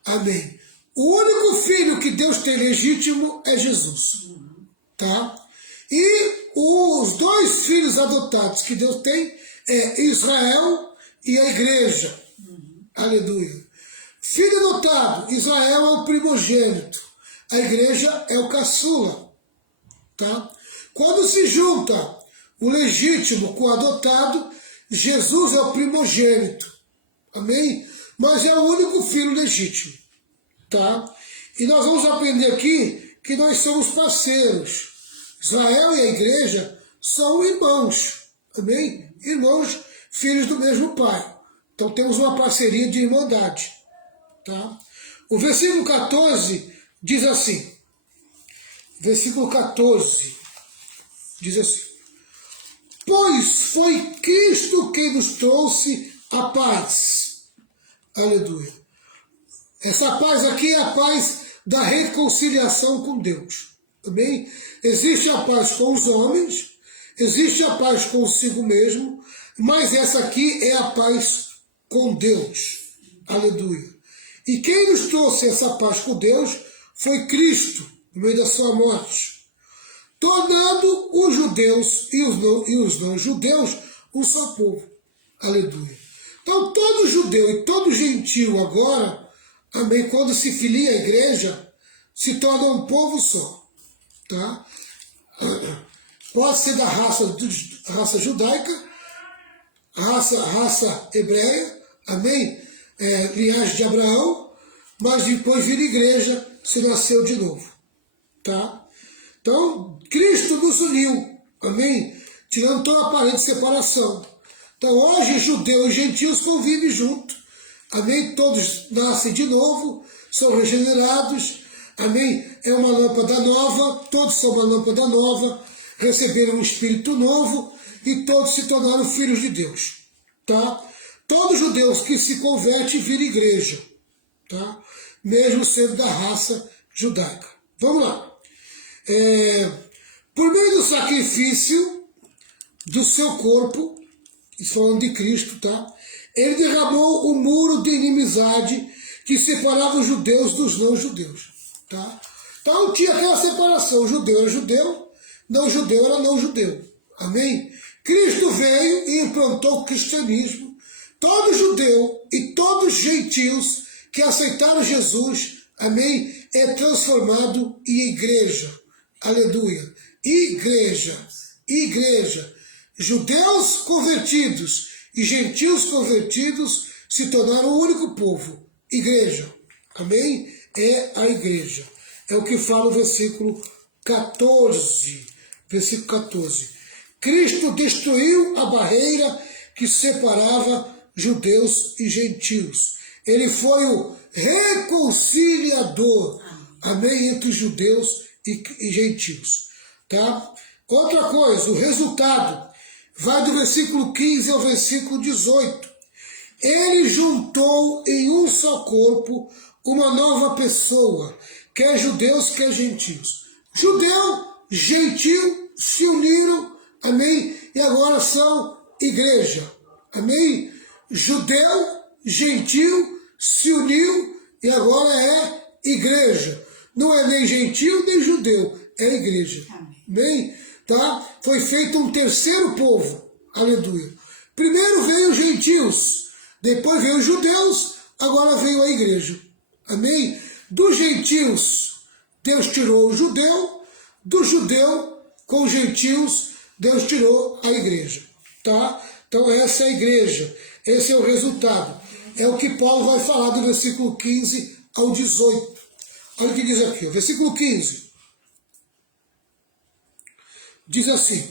Amém. O único filho que Deus tem legítimo é Jesus. Tá? E os 2 filhos adotados que Deus tem é Israel e a igreja. Aleluia. Filho adotado, Israel é o primogênito, a igreja é o caçula. Tá? Quando se junta o legítimo com o adotado, Jesus é o primogênito. Amém? Mas é o único filho legítimo. Tá? E nós vamos aprender aqui que nós somos parceiros. Israel e a igreja são irmãos, amém? Irmãos, filhos do mesmo pai. Então temos uma parceria de irmandade. Tá? O versículo 14 diz assim, versículo 14 diz assim: pois foi Cristo quem nos trouxe a paz. Aleluia. Essa paz aqui é a paz da reconciliação com Deus. Amém? Existe a paz com os homens, existe a paz consigo mesmo, mas essa aqui é a paz com Deus. Aleluia. E quem nos trouxe essa paz com Deus foi Cristo, no meio da sua morte, tornando os judeus e os não-judeus um só povo. Aleluia. Então, todo judeu e todo gentil agora, amém, quando se filia à igreja, se torna um povo só. Tá? Pode ser da raça judaica, raça hebreia, amém? Linhagem de Abraão, mas depois vira igreja, se nasceu de novo. Tá? Então, Cristo nos uniu, amém? Tirando toda a aparente separação. Então, hoje, judeus e gentios convivem juntos, amém? Todos nascem de novo, são regenerados, amém? É uma lâmpada nova, todos são uma lâmpada nova, receberam um espírito novo e todos se tornaram filhos de Deus, tá? Todos judeus que se convertem viram igreja, tá? Mesmo sendo da raça judaica. Vamos lá. Por meio do sacrifício do seu corpo, falando de Cristo, tá? Ele derramou um muro de inimizade que separava os judeus dos não-judeus, tá? Então tinha aquela separação, o judeu era judeu, não-judeu era não-judeu, amém? Cristo veio e implantou o cristianismo. Todo judeu e todos os gentios que aceitaram Jesus, amém, é transformado em igreja, aleluia, igreja, igreja. Judeus convertidos e gentios convertidos se tornaram um único povo, igreja, amém? É a igreja. É o que fala o versículo 14. Versículo 14. Cristo destruiu a barreira que separava judeus e gentios. Ele foi o reconciliador, amém, entre judeus e gentios. Tá? Outra coisa, o resultado vai do versículo 15 ao versículo 18. Ele juntou em um só corpo uma nova pessoa, quer judeus, quer gentios. Judeu, gentil se uniram, amém? E agora são igreja, amém? Judeu, gentil se uniu e agora é igreja. Não é nem gentil nem judeu, é igreja, amém? Tá? Foi feito um terceiro povo, aleluia. Primeiro veio os gentios, depois veio os judeus, agora veio a igreja, amém? Dos gentios, Deus tirou o judeu, do judeu com os gentios, Deus tirou a igreja, tá? Então essa é a igreja, esse é o resultado. É o que Paulo vai falar do versículo 15 ao 18. Olha o que diz aqui, o versículo 15. Diz assim: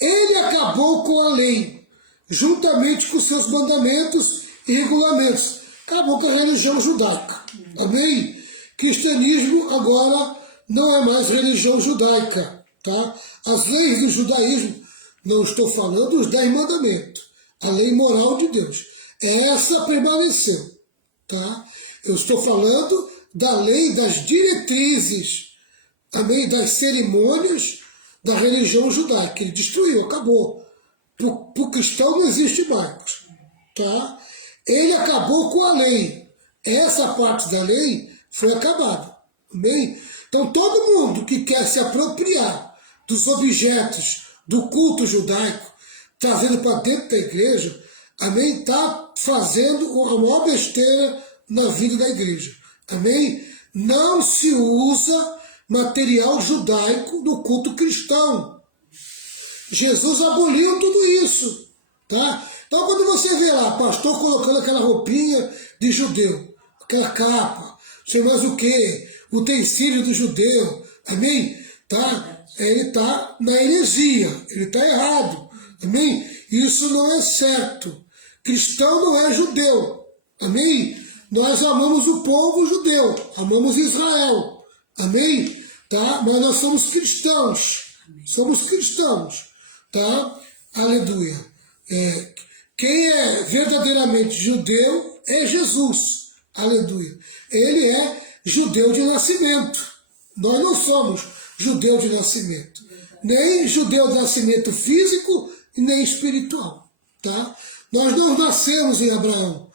ele acabou com a lei, juntamente com seus mandamentos e regulamentos. Acabou com a religião judaica. Amém? Cristianismo agora não é mais religião judaica. Tá? As leis do judaísmo, não estou falando dos 10 mandamentos, a lei moral de Deus. Essa permaneceu. Tá? Eu estou falando da lei das diretrizes, amém? Das cerimônias da religião judaica. Ele destruiu, acabou. Para o cristão não existe mais. Tá? Ele acabou com a lei. Essa parte da lei foi acabada. Amém? Então todo mundo que quer se apropriar dos objetos do culto judaico, trazendo para dentro da igreja, amém? Está fazendo a maior besteira na vida da igreja. Amém? Não se usa material judaico no culto cristão. Jesus aboliu tudo isso, tá? Então quando você vê lá, pastor colocando aquela roupinha de judeu, aquela capa, não sei mais o que, utensílio do judeu, amém? Tá? Ele está na heresia, ele está errado, amém? Isso não é certo. Cristão não é judeu, amém? Nós amamos o povo judeu, amamos Israel, amém? Tá? Mas nós somos cristãos, somos cristãos, tá? Aleluia. Quem é verdadeiramente judeu é Jesus, aleluia. Ele é judeu de nascimento. Nós não somos judeu de nascimento, nem judeu de nascimento físico e nem espiritual, tá? Nós não nascemos em Abraão,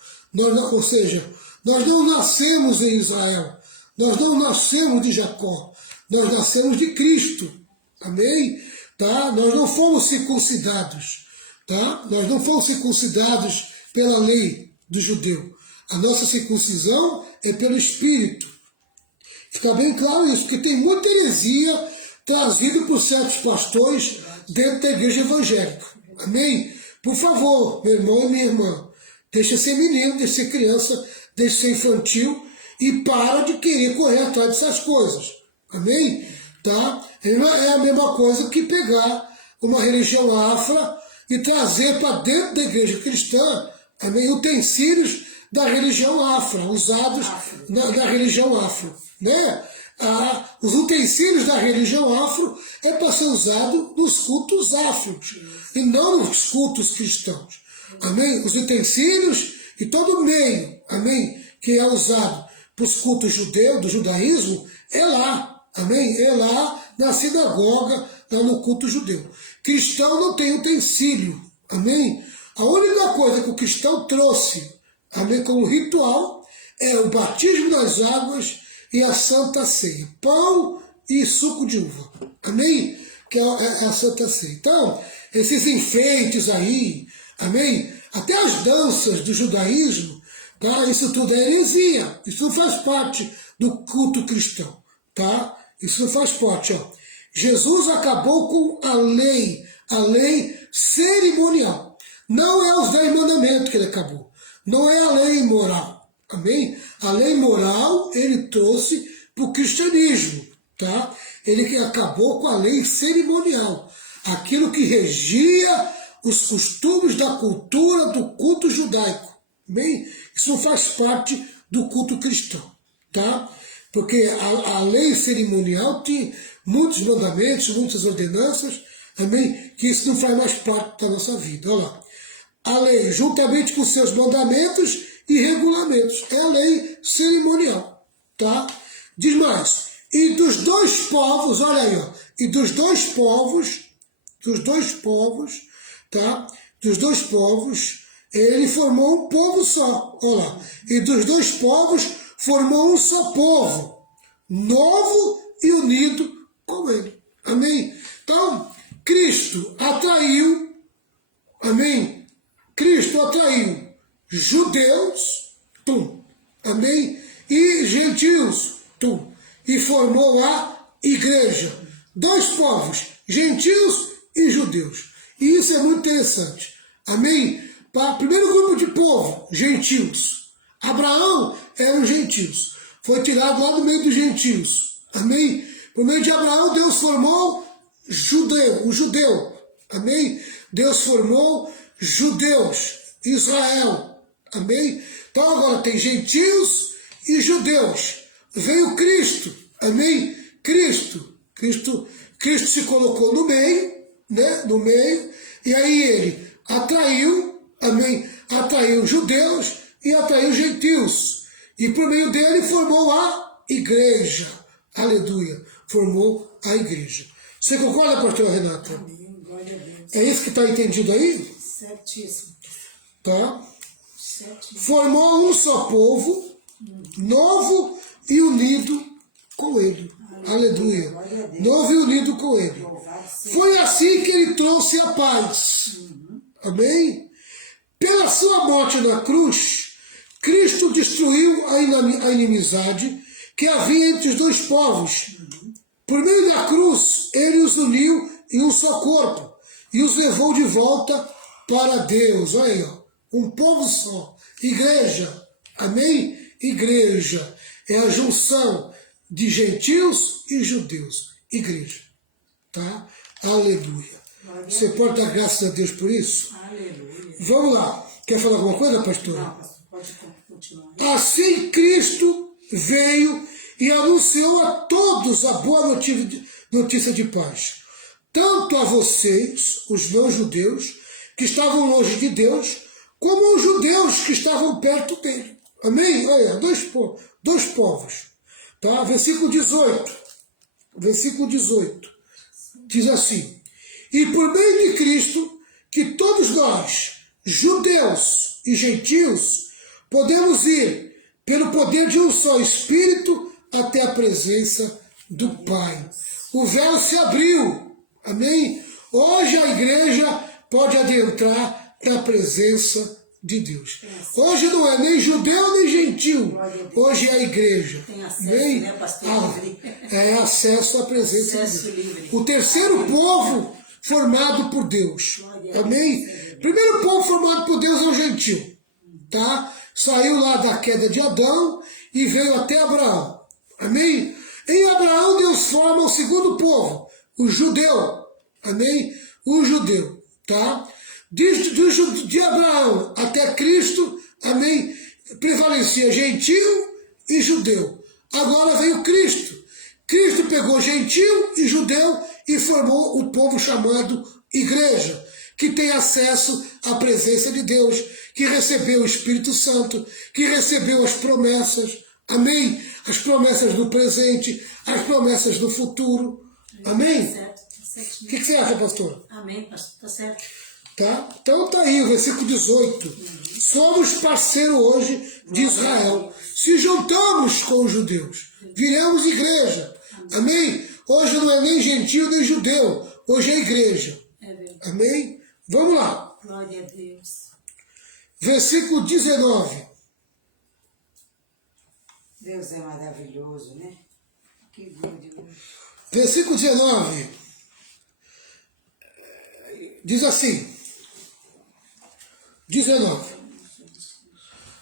ou seja, nós não nascemos em Israel, Nós não nascemos de Jacó, nós nascemos de Cristo. Amém? Tá? Nós não fomos circuncidados. Tá? Nós não fomos circuncidados pela lei do judeu. A nossa circuncisão é pelo Espírito. Fica bem claro isso, porque tem muita heresia trazida por certos pastores dentro da igreja evangélica. Amém? Por favor, meu irmão e minha irmã, deixa ser menino, deixa ser criança, deixa ser infantil e para de querer correr atrás dessas coisas. Amém? Tá? É a mesma coisa que pegar uma religião afra e trazer para dentro da igreja cristã, amém, utensílios da religião afra, usados na religião afro. Né? Os utensílios da religião afro é para ser usado nos cultos afros e não nos cultos cristãos. Amém? Os utensílios e todo o meio, amém, que é usado para os cultos judeus, do judaísmo, é lá, amém? É lá na sinagoga, lá no culto judeu. Cristão não tem utensílio, amém? A única coisa que o cristão trouxe, amém, como ritual, é o batismo nas águas e a Santa Ceia. Pão e suco de uva. Amém? Que é a Santa Ceia. Então, esses enfeites aí, amém? Até as danças do judaísmo, tá? Isso tudo é heresia. Isso não faz parte do culto cristão. Tá? Isso não faz parte. Ó. Jesus acabou com a lei cerimonial. Não é os 10 mandamentos que ele acabou. Não é a lei moral. Amém? A lei moral ele trouxe para o cristianismo, tá? Ele acabou com a lei cerimonial, aquilo que regia os costumes da cultura do culto judaico. Amém? Isso não faz parte do culto cristão, tá? Porque a lei cerimonial tem muitos mandamentos, muitas ordenanças, amém? Que isso não faz mais parte da nossa vida. Olha lá. A lei, juntamente com seus mandamentos e regulamentos. É a lei cerimonial, tá? Diz mais, e dos dois povos, olha aí, ó, e dos dois povos, tá? Dos dois povos, ele formou um povo só, olha lá. E dos dois povos formou um só povo, novo e unido com ele. Amém? Então, Cristo atraiu, amém? Cristo atraiu judeus, amém? E gentios, e formou a igreja. Dois povos, gentios e judeus. E isso é muito interessante, amém? Para o primeiro grupo de povo, gentios. Abraão eram gentios. Foi tirado lá do meio dos gentios, amém? Por meio de Abraão, Deus formou o judeu, amém? Deus formou judeus, Israel, amém? Então agora tem gentios e judeus. Veio Cristo, amém? Cristo se colocou no meio, né? No meio, e aí ele atraiu, amém? Atraiu judeus e atraiu gentios. E por meio dele formou a igreja. Aleluia. Formou a igreja. Você concorda, pastora Renata? Amém. Glória a Deus. É isso que está entendido aí? Certíssimo. Tá? Certíssimo. Formou um só povo, novo e unido com ele. Aleluia. Novo e unido com ele. Foi assim que ele trouxe a paz. Amém? Pela sua morte na cruz, Cristo destruiu a inimizade que havia entre os dois povos. Por meio da cruz, ele os uniu em um só corpo e os levou de volta para Deus. Olha aí, ó. Um povo só. Igreja. Amém? Igreja. É a junção de gentios e judeus. Igreja. Tá? Aleluia. Você pode dar graças a Deus por isso? Aleluia. Vamos lá. Quer falar alguma coisa, pastor? Não, pastor, pode continuar. Assim Cristo veio e anunciou a todos a boa notícia de paz. Tanto a vocês, os não-judeus, que estavam longe de Deus, como os judeus que estavam perto dele. Amém? Olha, dois povos. Tá? Versículo 18. Versículo 18. Diz assim, e por meio de Cristo, que todos nós, judeus e gentios, podemos ir, pelo poder de um só Espírito, até a presença do Pai. O véu se abriu, amém? Hoje a igreja pode adentrar na presença de Deus. Hoje não é nem judeu nem gentil, hoje é a igreja. Tem acesso, amém? né, pastor? É acesso à presença Acesso de Deus. livre. O terceiro povo formado por Deus, amém? Primeiro povo formado por Deus é o gentil, tá? Saiu lá da queda de Adão e veio até Abraão, amém? Em Abraão Deus forma o segundo povo, o judeu, amém? O judeu, tá? De Abraão até Cristo, amém? Prevalecia gentil e judeu. Agora veio Cristo. Cristo pegou gentil e judeu e formou o povo chamado igreja, que tem acesso à presença de Deus, que recebeu o Espírito Santo, que recebeu as promessas, amém? As promessas do presente, as promessas do futuro, amém? Tá certo, tá certo. O que você acha, pastor? Amém, pastor, tá certo. Tá? Então tá aí o versículo 18. Somos parceiro hoje de Israel. Se juntamos com os judeus, viremos igreja. Amém? Hoje não é nem gentil nem judeu, hoje é igreja. É verdade. Amém? Vamos lá. Glória a Deus. Versículo 19. Deus é maravilhoso, né? Que glorioso. Versículo 19. Diz assim. 19.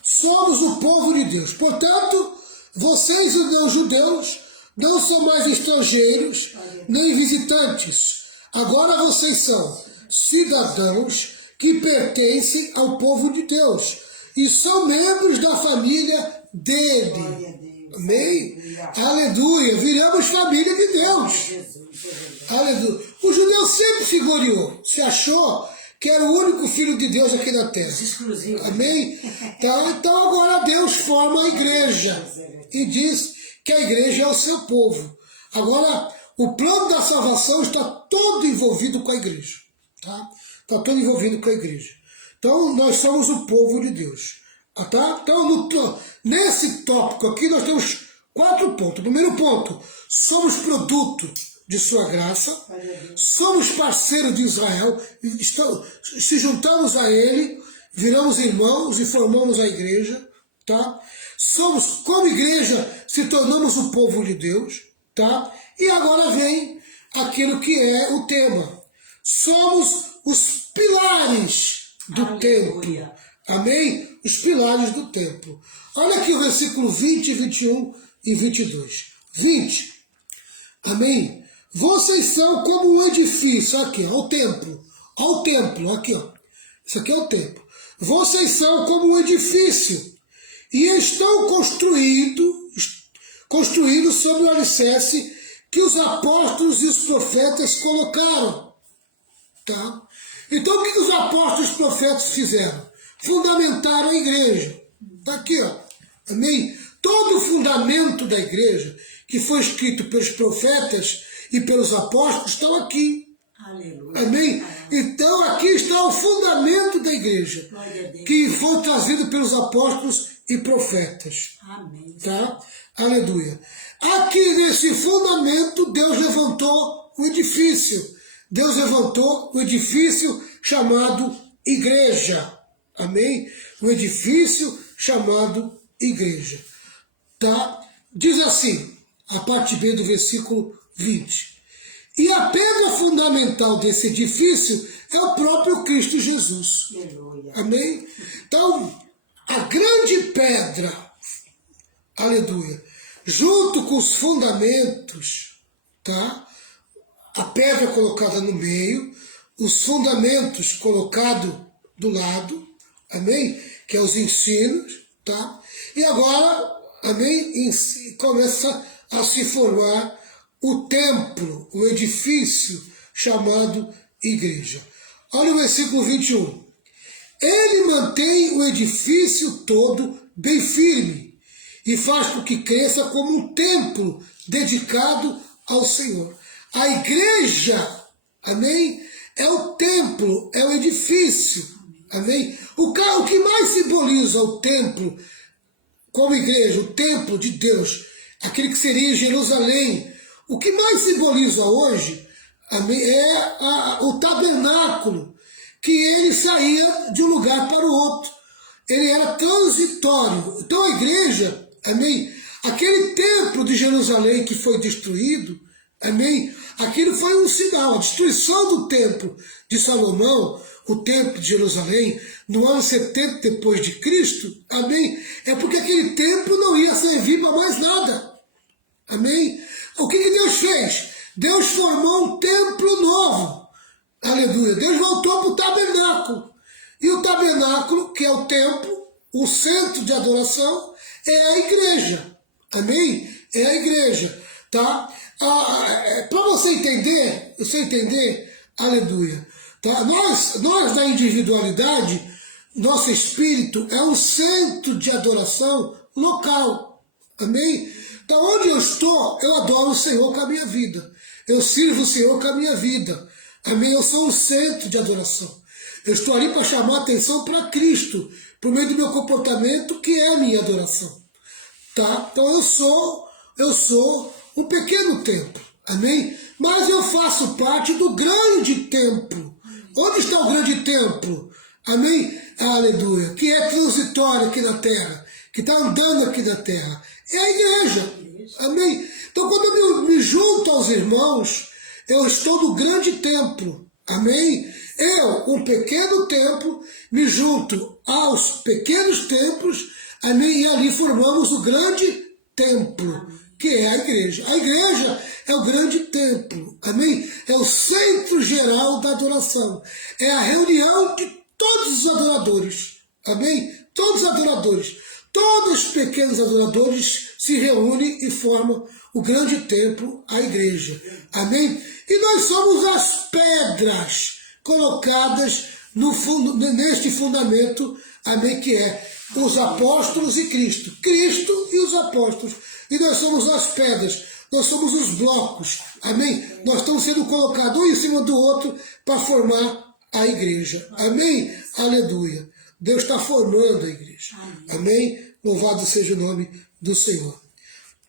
Somos o povo de Deus. Portanto, vocês, os não-judeus, não são mais estrangeiros, nem visitantes. Agora vocês são cidadãos que pertencem ao povo de Deus e são membros da família dele. Amém? Aleluia. Viramos família de Deus. Aleluia. O judeu sempre se gloriou, se achou que era o único filho de Deus aqui na terra. Exclusivo. Amém? Então agora Deus forma a igreja e diz que a igreja é o seu povo. Agora, o plano da salvação está todo envolvido com a igreja. Tá? Está todo envolvido com a igreja. Então, nós somos o povo de Deus. Tá? Então, nesse tópico aqui, nós temos 4 pontos. Primeiro ponto, somos produto de sua graça, somos parceiros de Israel, se juntamos a ele, viramos irmãos e formamos a igreja, tá? Somos, como igreja, se tornamos o povo de Deus, tá? E agora vem aquilo que é o tema. Somos os pilares do templo. Amém? Os pilares do templo. Olha aqui o versículo 20, 21 e 22. 20. Amém? Vocês são como um edifício, aqui, ó, o templo. Ó, o templo, aqui, ó. Isso aqui é o templo. Vocês são como um edifício e estão construídos sobre o alicerce que os apóstolos e os profetas colocaram. Tá? Então, o que os apóstolos e os profetas fizeram? Fundamentaram a igreja. Está aqui, ó. Amém? Todo o fundamento da igreja que foi escrito pelos profetas e pelos apóstolos estão aqui. Aleluia. Amém? Então aqui está o fundamento da igreja, que foi trazido pelos apóstolos e profetas. Amém. Tá? Aleluia. Aqui nesse fundamento Deus levantou um edifício. Deus levantou um edifício chamado igreja. Amém? Um edifício chamado igreja. Tá? Diz assim, a parte B do versículo 20. E a pedra fundamental desse edifício é o próprio Cristo Jesus. Aleluia. Amém? Então, a grande pedra, aleluia, junto com os fundamentos, tá? A pedra colocada no meio, os fundamentos colocados do lado, amém? Que é os ensinos, tá? E agora, amém? Começa a se formar o templo, o edifício chamado igreja. Olha o versículo 21. Ele mantém o edifício todo bem firme e faz com que cresça como um templo dedicado ao Senhor. A igreja, amém, é o templo, é o edifício, amém. O que mais simboliza o templo como igreja, o templo de Deus, aquele que seria Jerusalém. O que mais simboliza hoje, amém, o tabernáculo, que ele saía de um lugar para o outro. Ele era transitório. Então a igreja, amém, aquele templo de Jerusalém que foi destruído, amém, aquilo foi um sinal. A destruição do templo de Salomão, o templo de Jerusalém, no ano 70 depois de Cristo, amém, é porque aquele templo não ia servir para mais nada, amém. O que Deus fez? Deus formou um templo novo, aleluia. Deus voltou para o tabernáculo, e o tabernáculo, que é o templo, o centro de adoração, é a igreja, amém, é a igreja, tá? Para você entender, aleluia, tá? Nós na individualidade, nosso espírito é um centro de adoração local, amém? Então onde eu estou, eu adoro o Senhor com a minha vida, eu sirvo o Senhor com a minha vida, amém? Eu sou um centro de adoração, eu estou ali para chamar a atenção para Cristo, por meio do meu comportamento, que é a minha adoração, tá? Então eu sou um pequeno templo, amém? Mas eu faço parte do grande templo. Onde está o grande templo? Amém? Aleluia. Que é transitório aqui na terra, que está andando aqui na terra. É a igreja. Amém? Então quando eu me junto aos irmãos, eu estou no grande templo. Amém? Eu, um pequeno templo, me junto aos pequenos templos, amém? E ali formamos o grande templo, que é a igreja. A igreja é o grande templo, amém? É o centro geral da adoração. É a reunião de todos os adoradores, amém? Todos os adoradores, todos os pequenos adoradores se reúnem e formam o grande templo, a igreja, amém? E nós somos as pedras colocadas neste fundamento, amém? Que é os apóstolos e Cristo. Cristo e os apóstolos. E nós somos as pedras, nós somos os blocos, amém? Nós estamos sendo colocados um em cima do outro para formar a igreja, amém? Aleluia. Deus está formando a igreja, amém? Louvado seja o nome do Senhor.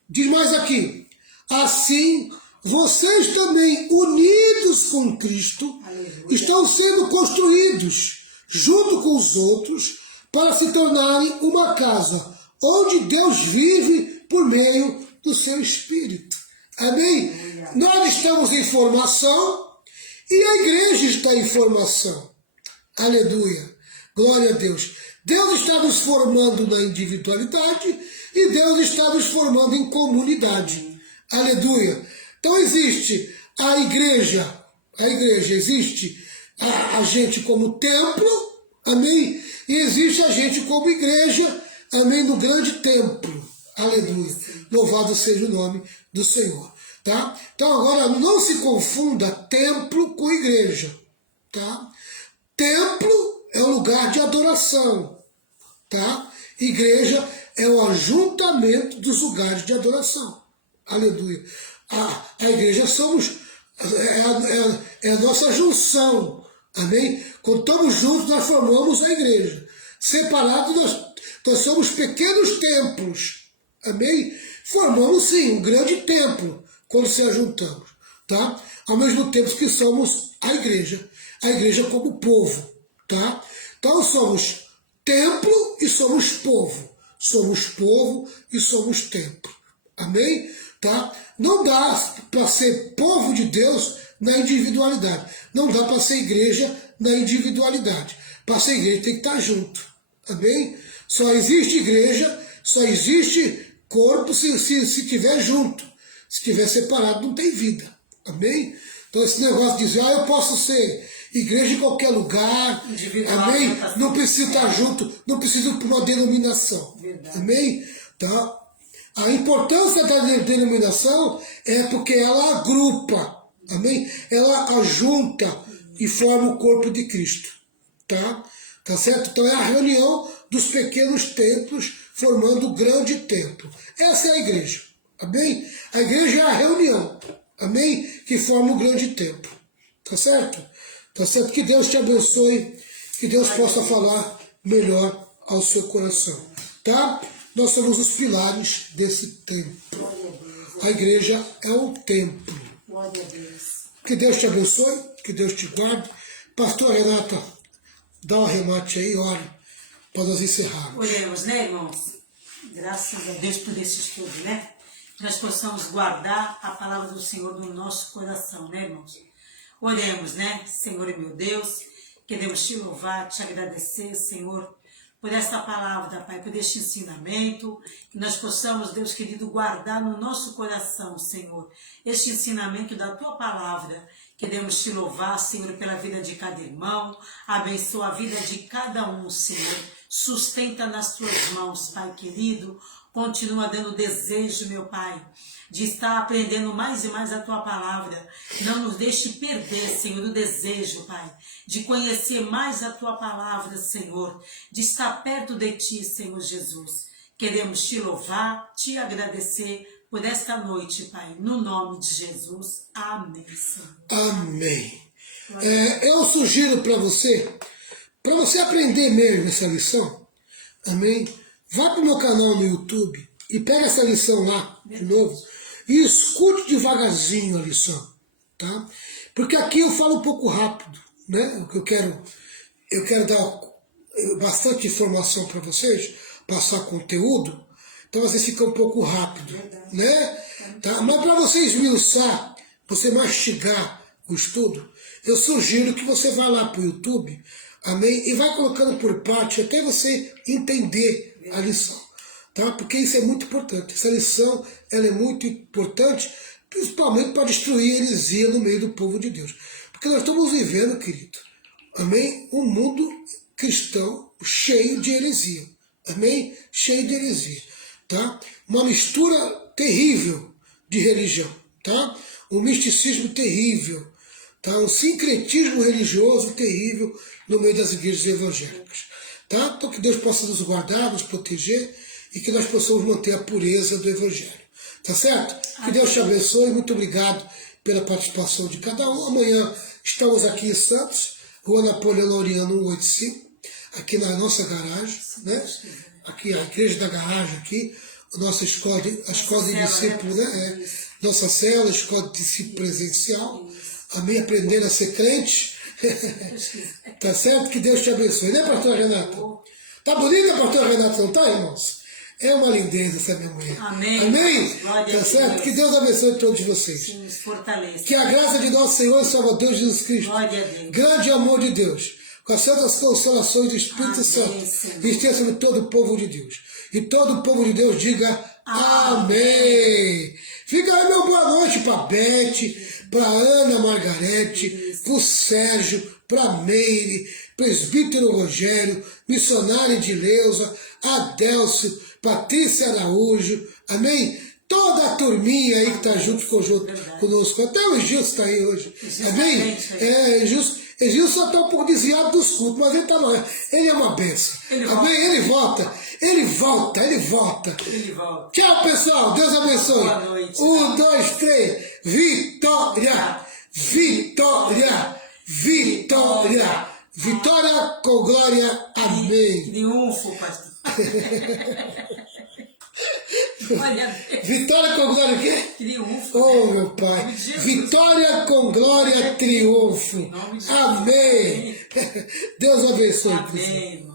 Diz mais aqui, assim vocês também, unidos com Cristo, estão sendo construídos junto com os outros para se tornarem uma casa onde Deus vive por meio do seu Espírito. Amém? Nós estamos em formação e a igreja está em formação. Aleluia. Glória a Deus. Deus está nos formando na individualidade e Deus está nos formando em comunidade. Aleluia. Então existe a igreja, existe a gente como templo, amém? E existe a gente como igreja, amém, no grande templo. Aleluia. Louvado seja o nome do Senhor. Tá? Então agora não se confunda templo com igreja. Tá? Templo é um lugar de adoração. Tá? Igreja é o ajuntamento dos lugares de adoração. Aleluia. A igreja é a nossa junção. Amém? Quando estamos juntos, nós formamos a igreja. Separados, nós somos pequenos templos. Amém? Formamos sim um grande templo quando se ajuntamos, tá? Ao mesmo tempo que somos a igreja como povo, tá? Então somos templo e somos povo e somos templo, amém? Tá? Não dá para ser povo de Deus na individualidade, não dá para ser igreja na individualidade. Para ser igreja tem que estar junto, amém? Só existe igreja, só existe corpo se estiver junto. Se estiver separado, não tem vida. Amém? Então esse negócio de dizer, eu posso ser igreja em qualquer lugar, amém? Não preciso estar junto, não preciso de uma denominação. Verdade. Amém? Tá? A importância da denominação é porque ela agrupa, amém? Ela ajunta e forma o corpo de Cristo. Tá? Tá certo? Então é a reunião dos pequenos templos formando o grande templo. Essa é a igreja, amém? A igreja é a reunião, amém? Que forma o grande templo, tá certo? Tá certo? Que Deus te abençoe, que Deus possa falar melhor ao seu coração, tá? nós somos os pilares desse templo. Glória a Deus. A igreja é um templo. Glória a Deus. Que Deus te abençoe, que Deus te guarde. Pastor Renata, dá um arremate aí, ore, para nós encerrarmos. Oremos, né, irmãos? Graças a Deus por esse estudo, né? Que nós possamos guardar a palavra do Senhor no nosso coração, né, irmãos? Oremos, né? Senhor e meu Deus, queremos te louvar, te agradecer, Senhor, por esta palavra, Pai, por este ensinamento, que nós possamos, Deus querido, guardar no nosso coração, Senhor, este ensinamento da Tua palavra. Queremos te louvar, Senhor, pela vida de cada irmão, abençoa a vida de cada um, Senhor, sustenta nas Tuas mãos, Pai querido, continua dando desejo, meu Pai, de estar aprendendo mais e mais a Tua palavra. Não nos deixe perder, Senhor, o desejo, Pai, de conhecer mais a Tua palavra, Senhor, de estar perto de Ti, Senhor Jesus. Queremos te louvar, te agradecer por esta noite, Pai, no nome de Jesus. Amém, Senhor. Amém. Eu sugiro para você aprender mesmo essa lição, amém? Vá para o meu canal no YouTube e pega essa lição lá de novo e escute devagarzinho a lição, tá? Porque aqui eu falo um pouco rápido, né? Eu quero dar bastante informação para vocês, passar conteúdo, então às vezes fica um pouco rápido, né? Tá? Mas para você esmiuçar, você mastigar o estudo, eu sugiro que você vá lá para o YouTube, amém? E vai colocando por parte até você entender a lição, tá? Porque isso é muito importante. Essa lição, ela é muito importante, principalmente para destruir a heresia no meio do povo de Deus. Porque nós estamos vivendo, querido, amém? Um mundo cristão cheio de heresia, amém? Cheio de heresia, tá? Uma mistura terrível de religião, tá? Um misticismo terrível, tá? Um sincretismo religioso terrível no meio das igrejas evangélicas. Tá? Então que Deus possa nos guardar, nos proteger e que nós possamos manter a pureza do Evangelho. Tá certo? Que Deus te abençoe. Muito obrigado pela participação de cada um. Amanhã estamos aqui em Santos, Rua Napoleão Laureano 185, aqui na nossa garagem, né? Aqui a igreja da garagem aqui, a nossa escola de discípulo, né? Nossa célula, escola de discípulo presencial. Amém? Aprendendo a ser crente. Tá certo? Que Deus te abençoe, né, pastor Renata? Tá bonita, pastor Renata, não tá, irmãos? É uma lindeza essa minha mulher. Amém. Amém? Tá certo? Deus. Que Deus abençoe todos vocês. Sim, nos fortaleça. Que a graça de nosso Senhor e Salvador Jesus Cristo, Glória a Deus, grande amor de Deus, com as santas consolações do Espírito Santo, esteja sobre todo o povo de Deus. E todo o povo de Deus diga amém. Fica aí meu boa noite para Beth, para Ana Margarete, para o Sérgio, para Meire, presbítero Rogério, missionária Edileuza, Adélcio, Patrícia Araújo, amém? Toda a turminha aí que está junto conosco, até o Egilson está aí hoje, amém? Egilson só está um pouco desviado dos cultos, mas ele está lá, ele é uma benção, amém? Ele volta. Tchau, pessoal, Deus abençoe. Boa noite. 1, 2, 3, vitória, vitória, vitória, vitória com glória, amém. Triunfo, pastor. Glória a Deus. Vitória com glória o quê? Triunfo. Oh, meu Pai. Vitória com glória, triunfo. Amém. Deus abençoe. Amém.